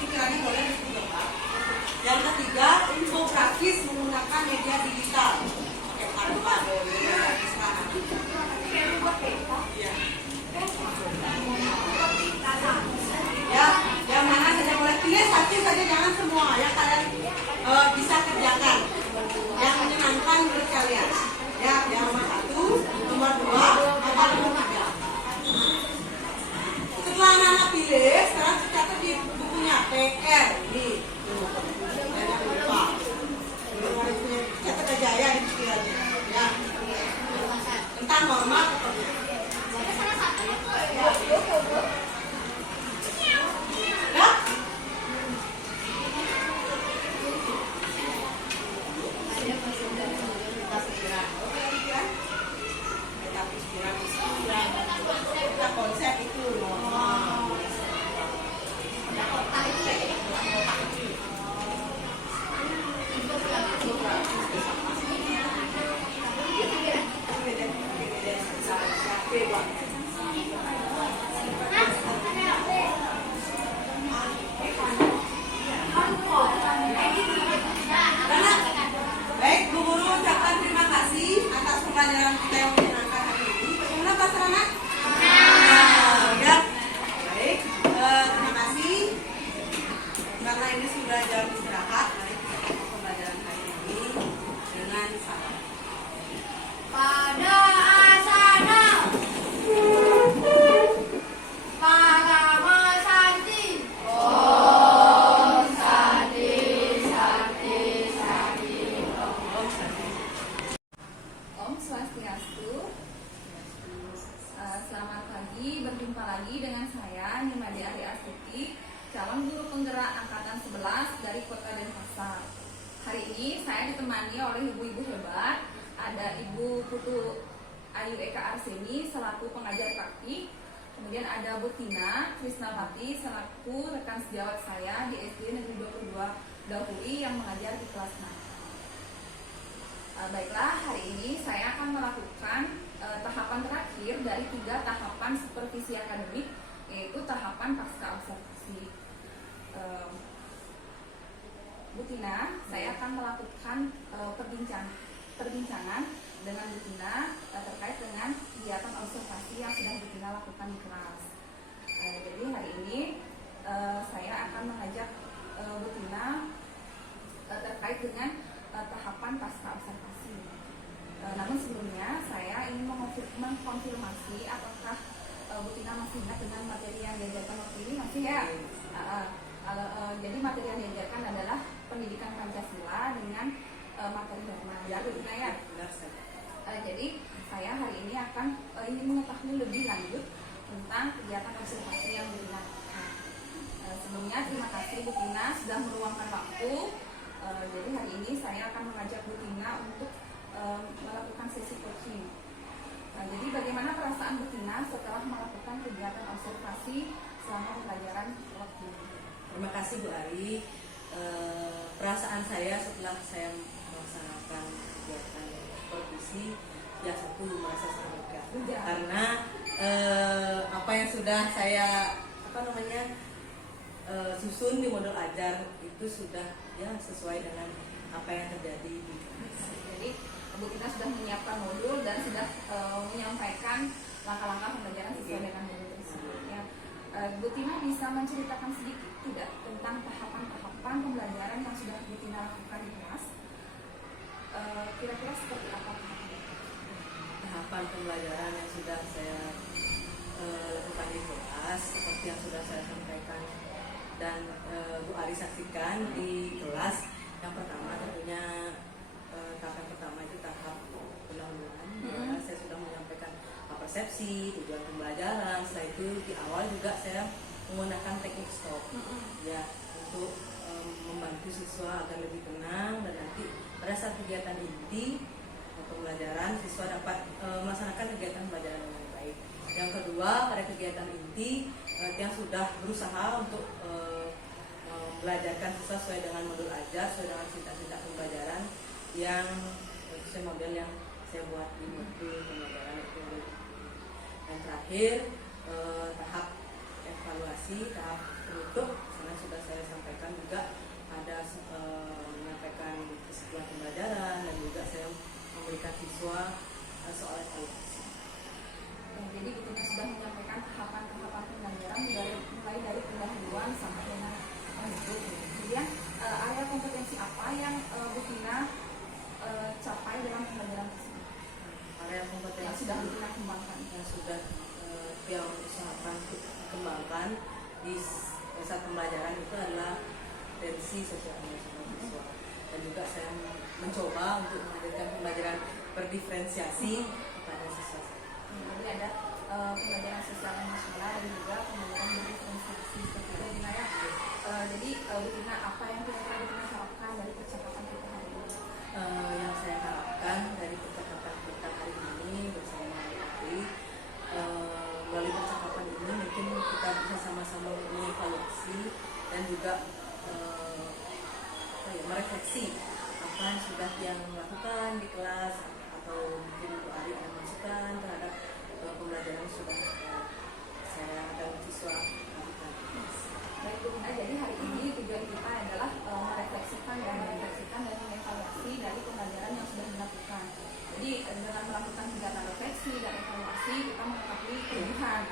pikirannya boleh diputar. Yang ketiga, infografis menggunakan media digital. Oke, Canva, Iya. Ya, yang mana saja boleh pilih satu saja, jangan semua. Yang kalian bisa kerjakan, yang menyenangkan menurut kalian. Ya, yang nomor 1, nomor 2, apa nomor 3. Setelah anak pilih, sekarang catat di bukunya PR ini. Jangan lupa. Catat aja ya di pikirannya. Ya. Tentang norma. Ya. Konsep itu baik, Bu Guru ucapkan terima kasih atas pembelajaran kita yang menyenangkan hari ini. Bagaimana Pak Sarana? Ya, baik. Terima kasih. Karena ini sudah jam istirahat, mari kita tutup pembelajaran hari ini dengan salam. Pada asana Parama Santi. Om Santi Santi Santi. Om Swastiastu. Selamat pagi, berjumpa lagi dengan saya Nimade Ari Astuti, calon guru penggerak angkatan 11 dari Kota Denpasar. Hari ini saya ditemani oleh ibu-ibu hebat. Ada Ibu Putu Ayu Eka Arseni selaku pengajar praktik. Kemudian ada Bu Tina Krisnawati selaku rekan sejawat saya di SD Negeri 22 Dauri yang mengajar di kelas 6. Baiklah, hari ini saya akan melakukan tahapan terakhir dari 3 tahapan supervisi akademik, yaitu tahapan pasca observasi. Bu Tina, saya akan melakukan perbincangan dengan Bu Tina terkait dengan kegiatan observasi yang sudah Bu Tina lakukan di kelas. Jadi hari ini saya akan mengajak Bu Tina terkait dengan tahapan pasca observasi. Namun sebelumnya saya ingin mengkonfirmasi apakah Bu Tina masih ingat dengan materi yang diajarkan waktu ini, masih ya? Jadi materi yang diajarkan adalah pendidikan Pancasila dengan materi Dharma, ya Bu Tina ya? Jadi saya hari ini akan ingin mengetahui lebih lanjut tentang kegiatan observasi yang Bu Tina lakukan. Sebelumnya terima kasih Bu Tina sudah meluangkan waktu. Jadi hari ini saya akan mengajak Bu Tina untuk melakukan sesi coaching. Jadi bagaimana perasaan Bu Tina setelah melakukan kegiatan observasi selama pembelajaran waktu ini? Terima kasih Bu Ari. Perasaan saya setelah saya melaksanakan kegiatan supervisi, ya satu merasa sangat lega karena apa yang sudah saya susun di modul ajar itu sudah ya sesuai dengan apa yang terjadi di kelas. Jadi Bu Tina sudah menyiapkan modul dan sudah menyampaikan langkah-langkah pembelajaran sesuai dengan modul tersebut. Ya. Bu Tina bisa menceritakan sedikit tidak tentang tahapan-tahapan pembelajaran yang sudah Bu Tina lakukan di kelas? Kira-kira seperti apa Tahapan pembelajaran yang sudah saya lakukan di kelas seperti yang sudah saya sampaikan dan Bu Ari saksikan di kelas. Yang pertama tentunya tahapan pertama itu tahap pendahuluan. Saya sudah menyampaikan persepsi, tujuan pembelajaran. Setelah itu di awal juga saya menggunakan teknik stop ya untuk membantu siswa agar lebih tenang dan nanti pada saat kegiatan inti pembelajaran siswa dapat melaksanakan kegiatan pembelajaran dengan baik. Yang kedua, pada kegiatan inti yang sudah berusaha untuk belajarkan siswa sesuai dengan modul ajar, sesuai dengan cita-cita pembelajaran yang sesuai model yang saya buat di modul pembelajaran itu. Dan terakhir tahap evaluasi, tahap penutup, karena sudah saya pembelajaran itu adalah tensi sosial emosional siswa, dan juga saya mencoba untuk menghadirkan pembelajaran berdiferensiasi kepada siswa. Jadi ada pembelajaran sosial emosional dan juga pembelajaran berdiferensiasi seperti itu Betina ya. Jadi Betina, apa yang kira-kira Betina harapkan dari percakapan kita hari ini? Yang saya harapkan dari percakapan kita hari ini bersama Ari, melalui percakapan ini mungkin kita bisa sama-sama mengevaluasi dan juga merefleksi apa yang sudah yang lakukan di kelas, atau mungkin untuk Ari ada masukan terhadap pembelajaran yang sudah saya dan siswa lakukan. Baik Bu Ina, jadi hari ini tujuan kita adalah merefleksikan dan mengevaluasi dari pembelajaran yang sudah dilakukan. Jadi dengan melakukan kegiatan refleksi dan evaluasi, kita mengetahui kelebihan,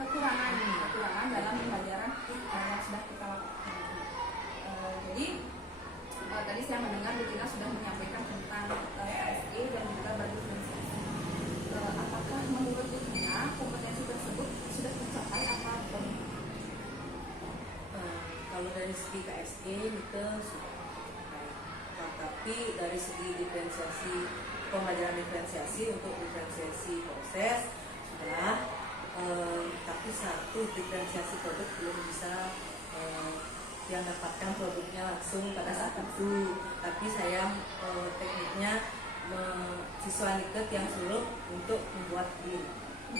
kekurangan dalam pembelajaran yang sudah kita lakukan. Jadi tadi saya mendengar Bu Tina sudah menyampaikan tentang KSE dan juga berdiferensiasi. Apakah menurut Bu Tina kompetensi tersebut sudah tercapai apa belum? Kalau dari segi KSE itu sudah tercapai, tapi dari segi diferensiasi, pembelajaran diferensiasi untuk diferensiasi proses sudah, tapi satu diferensiasi produk belum bisa yang dapatkan produknya langsung pada saat itu, tapi saya tekniknya siswa Niket yang suruh untuk membuat ini,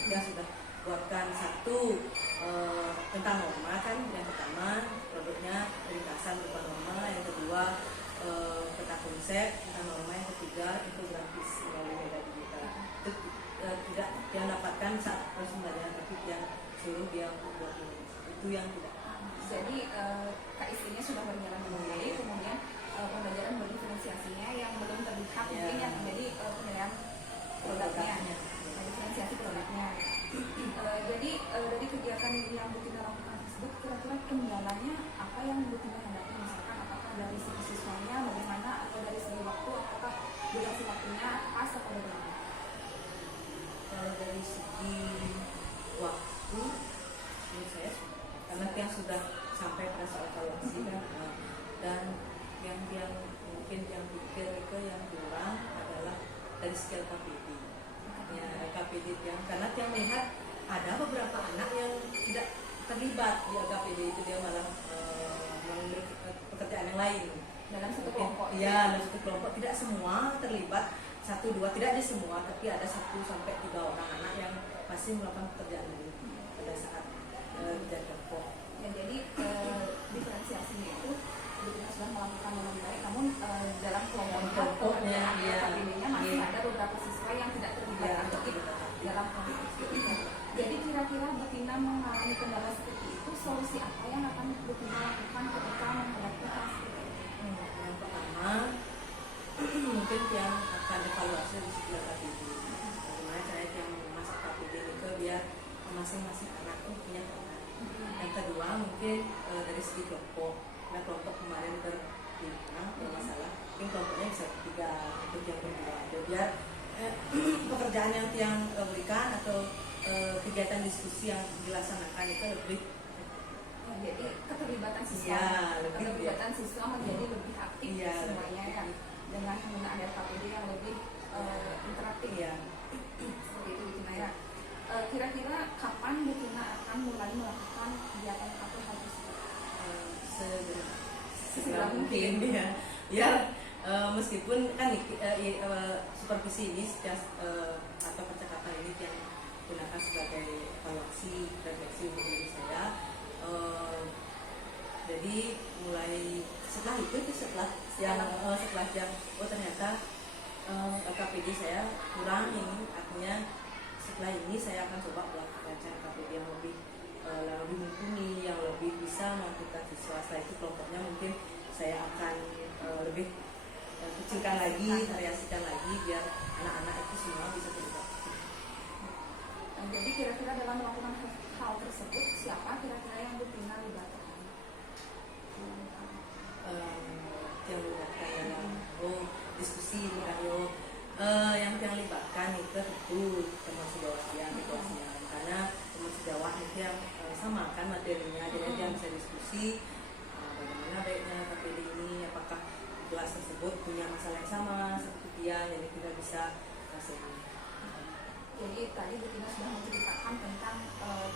yang sudah buatkan satu tentang norma kan, yang pertama produknya ringkasan berupa norma, yang kedua peta konsep tentang norma, yang ketiga infografis melalui media digital. Itu tidak yang dapatkan saat proses pembelajaran, tapi yang suruh dia membuat ini, itu yang tidak. Jadi KSE-nya sudah berjalan dengan baik, kemudian pembelajaran berdiferensiasinya yang belum terlihat mungkin yang menjadi penilaian produknya, diferensiasi produknya. Jadi dari kegiatan yang Bu Tina lakukan tersebut, kira-kira kendalanya apa yang Bu Tina hadapi? Misalkan apakah dari segi siswanya bagaimana, atau dari segi waktu, apakah durasi waktunya pas atau bagaimana? Kalau dari segi waktu, menurut saya karena yang sudah sampai pada soal evaluasi dan yang mungkin yang pikir itu yang kurang adalah dari skill KPD. Ya, KPD yang karena yang melihat ada beberapa anak yang tidak terlibat di KPD itu, dia malah mengambil pekerjaan yang lain Dalam satu kelompok. Iya, dalam satu kelompok tidak semua terlibat, 1, 2 tidak ada semua, tapi ada 1 sampai 3 orang anak yang masih melakukan pekerjaan ini pada saat kerja kelompok. Ya, jadi diferensiasinya itu Bu Tina sudah melakukan dengan baik, namun dalam kelompoknya KPD-nya masih ada beberapa siswa yang tidak terlibat aktif dalam kelompok itu. Jadi kira-kira Bu Tina mengalami kendala seperti itu, solusi apa yang akan Bu Tina lakukan ketika menghadapi hal seperti itu? Yang pertama mungkin yang akan evaluasi di segi KPD. Bagaimana caranya yang masuk KPD itu biar masing-masing anak itu punya peran. Yang kedua mungkin dari segi kelompok. Nah, kelompok kemarin bermasalah, mungkin kelompoknya bisa 3 untuk yang berdua. Biar pekerjaan yang berikan atau kegiatan diskusi yang dilaksanakan itu lebih Jadi keterlibatan siswa, siswa menjadi lebih aktif semuanya ya, dengan penggunaan KPD yang lebih interaktif ya. Seperti itu Bu Tina ya. Kira-kira kapan Bu Tina akan mulai melakukan kegiatan atau hal tersebut? Segera mungkin ya. Meskipun kan supervisi ini atau percakapan ini yang gunakan sebagai evaluasi refleksi untuk diri saya. Jadi mulai setelah yang ternyata KPD saya kurang ini, artinya setelah ini saya akan coba belajar KPD yang lebih mumpuni, yang lebih bisa melakukan siswa. Setelah itu kelompoknya mungkin saya akan lebih kecilkan lagi, variasikan lagi biar anak-anak itu semua bisa terlibat. Jadi kira-kira dalam melakukan hal tersebut siapa kira-kira yang Bu Tina libatkan? Yang libatkan dalam diskusi yang libatkan itu tentu teman sejawatnya, karena teman sejawat itu yang sama kan materinya, jadi yang bisa diskusi solusi bagaimana baiknya KPD ini, apakah kelas tersebut punya masalah yang sama seperti dia, jadi kita bisa kasih. Jadi tadi Bu Tina sudah menceritakan tentang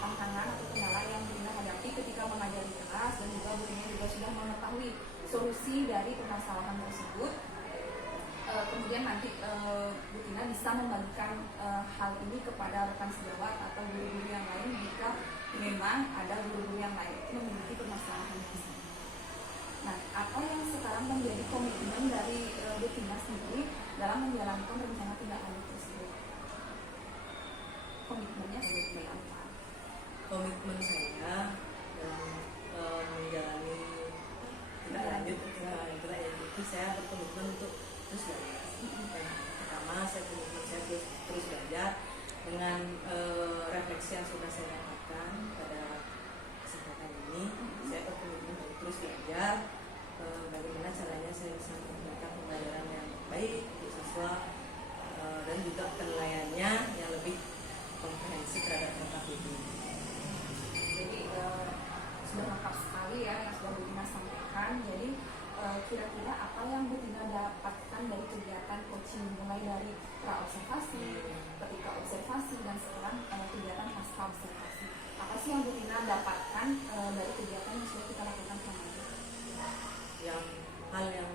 tantangan atau kendala yang Bu Tina hadapi ketika mengajar di kelas, dan juga Bu Tina juga sudah mengetahui solusi dari permasalahan tersebut. Kemudian nanti Bu Tina bisa membagikan hal ini kepada rekan sejawat atau guru-guru yang lain jika memang ada guru-guru yang lain yang memiliki permasalahan yang sama. Nah, apa yang sekarang menjadi komitmen dari Bu Tina sendiri dalam menjalankan rencana tindak lanjut tersebut? Komitmennya seperti apa? Komitmen saya dalam menjalani tindak lanjut itu saya berkomitmen untuk terus belajar. Yang pertama, saya komitmen saya terus belajar dengan refleksi yang sudah saya dapatkan pada kesempatan ini. Saya berkomitmen untuk terus belajar bagaimana caranya saya bisa memberikan pembelajaran yang baik untuk siswa dan juga penilaiannya yang lebih komprehensif terhadap KPD. Jadi sudah lengkap sekali ya yang sudah Bu Tina sampaikan. Jadi kira-kira apa yang Bu Tina dapatkan dari kegiatan coaching, mulai dari pra-observasi, ketika observasi, dan sekarang kegiatan pasca observasi. Apa sih yang Bu Tina dapatkan dari kegiatan yang sudah kita lakukan selama ini? Hal yang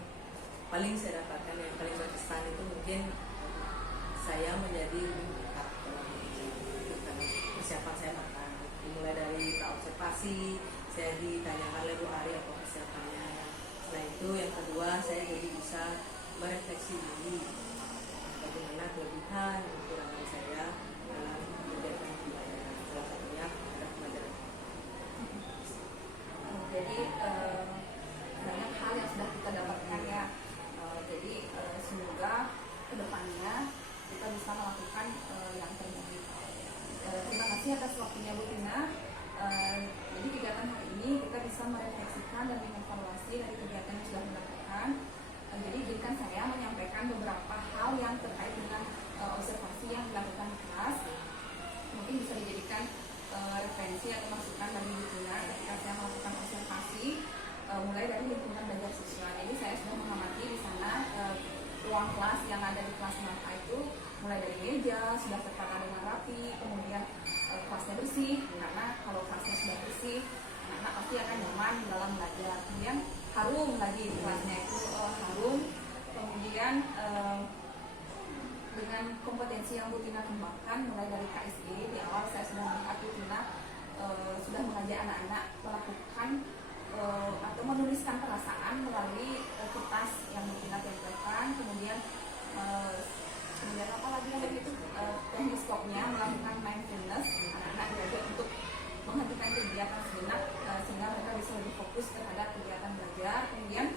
paling saya dapatkan, yang paling berkesan itu mungkin saya menjadi lebih dekat dalam karena persiapan saya matang. Dimulai dari observasi, saya ditanyakan oleh Bu Ari apa persiapannya. Setelah itu yang kedua, saya jadi bisa merefleksi diri bagaimana kelebihan dan kekurangan saya dalam menjalankan pembelajaran. Salah satunya adalah pembelajaran. Jadi banyak hal yang sudah kita dapatkan ya. Jadi semoga kedepannya kita bisa melakukan yang terbaik. Terima kasih atas waktunya Bu Tina. Jadi kegiatan hari ini kita bisa merefleksikan dan mengevaluasi dari kegiatan yang sudah dilakukan. Jadi izinkan saya menyampaikan beberapa hal yang terkait dengan observasi yang dilakukan di kelas. Mungkin bisa dijadikan referensi atau masukan dari Bu Tina ketika saya melakukan observasi mulai dari lingkungan belajar siswa. Jadi saya sudah mengamati di sana ruang kelas yang ada di kelas MAPA itu mulai dari meja sudah tertata dengan rapi, kemudian kelasnya bersih, karena kalau kelasnya sudah bersih anak-anak pasti akan nyaman dalam belajar. Kemudian harum lagi kelasnya itu harum. Kemudian dengan kompetensi yang Bu Tina kembangkan mulai dari KSG, di awal saya sudah melihat Bu Tina sudah mengajak anak-anak melakukan atau menuliskan perasaan melalui kertas yang Bu Tina tempelkan. Kemudian apa lagi yang begitu, teknik stopnya melakukan mindfulness, anak-anak diajak untuk menghentikan kegiatan sejenak sehingga mereka bisa lebih fokus terhadap kegiatan belajar. Kemudian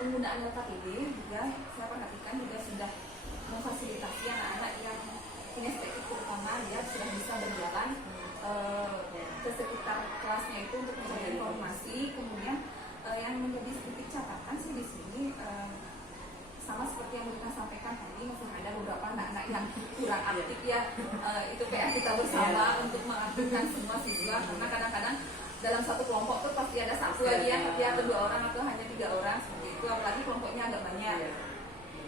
penggunaan LKPD juga saya perhatikan juga sudah memfasilitasi anak-anak yang punya spektrum terutama dia sudah bisa berjalan ke sekitar kelasnya itu untuk mencari informasi. Kemudian yang menjadi sedikit catatan sih di sini sama seperti yang kita sampaikan tadi, masih ada beberapa anak-anak yang kurang aktif ya. Itu PR kita bersama untuk mengaktifkan semua siswa, karena kadang-kadang dalam satu kelompok tuh pasti ada satu lagi yang ya atau 2 orang atau hanya 3 orang seperti itu, apalagi kelompoknya agak banyak.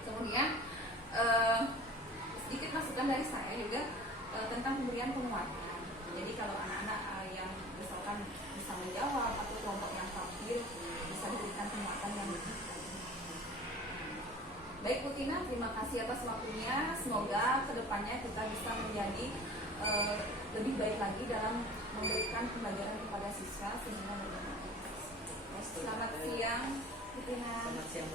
Kemudian sedikit masukan dari saya juga tentang pemberian penguatan. Jadi kalau anak-anak yang misalkan bisa menjawab atau kelompok yang tampil bisa diberikan penguatan yang lebih. Baik Bu Tina, terima kasih atas waktunya. Semoga kedepannya kita bisa menjadi lebih baik lagi dalam memberikan pembelajaran kepada siswa sehingga bermanfaat. Selamat siang Bu Tina. Selamat siang.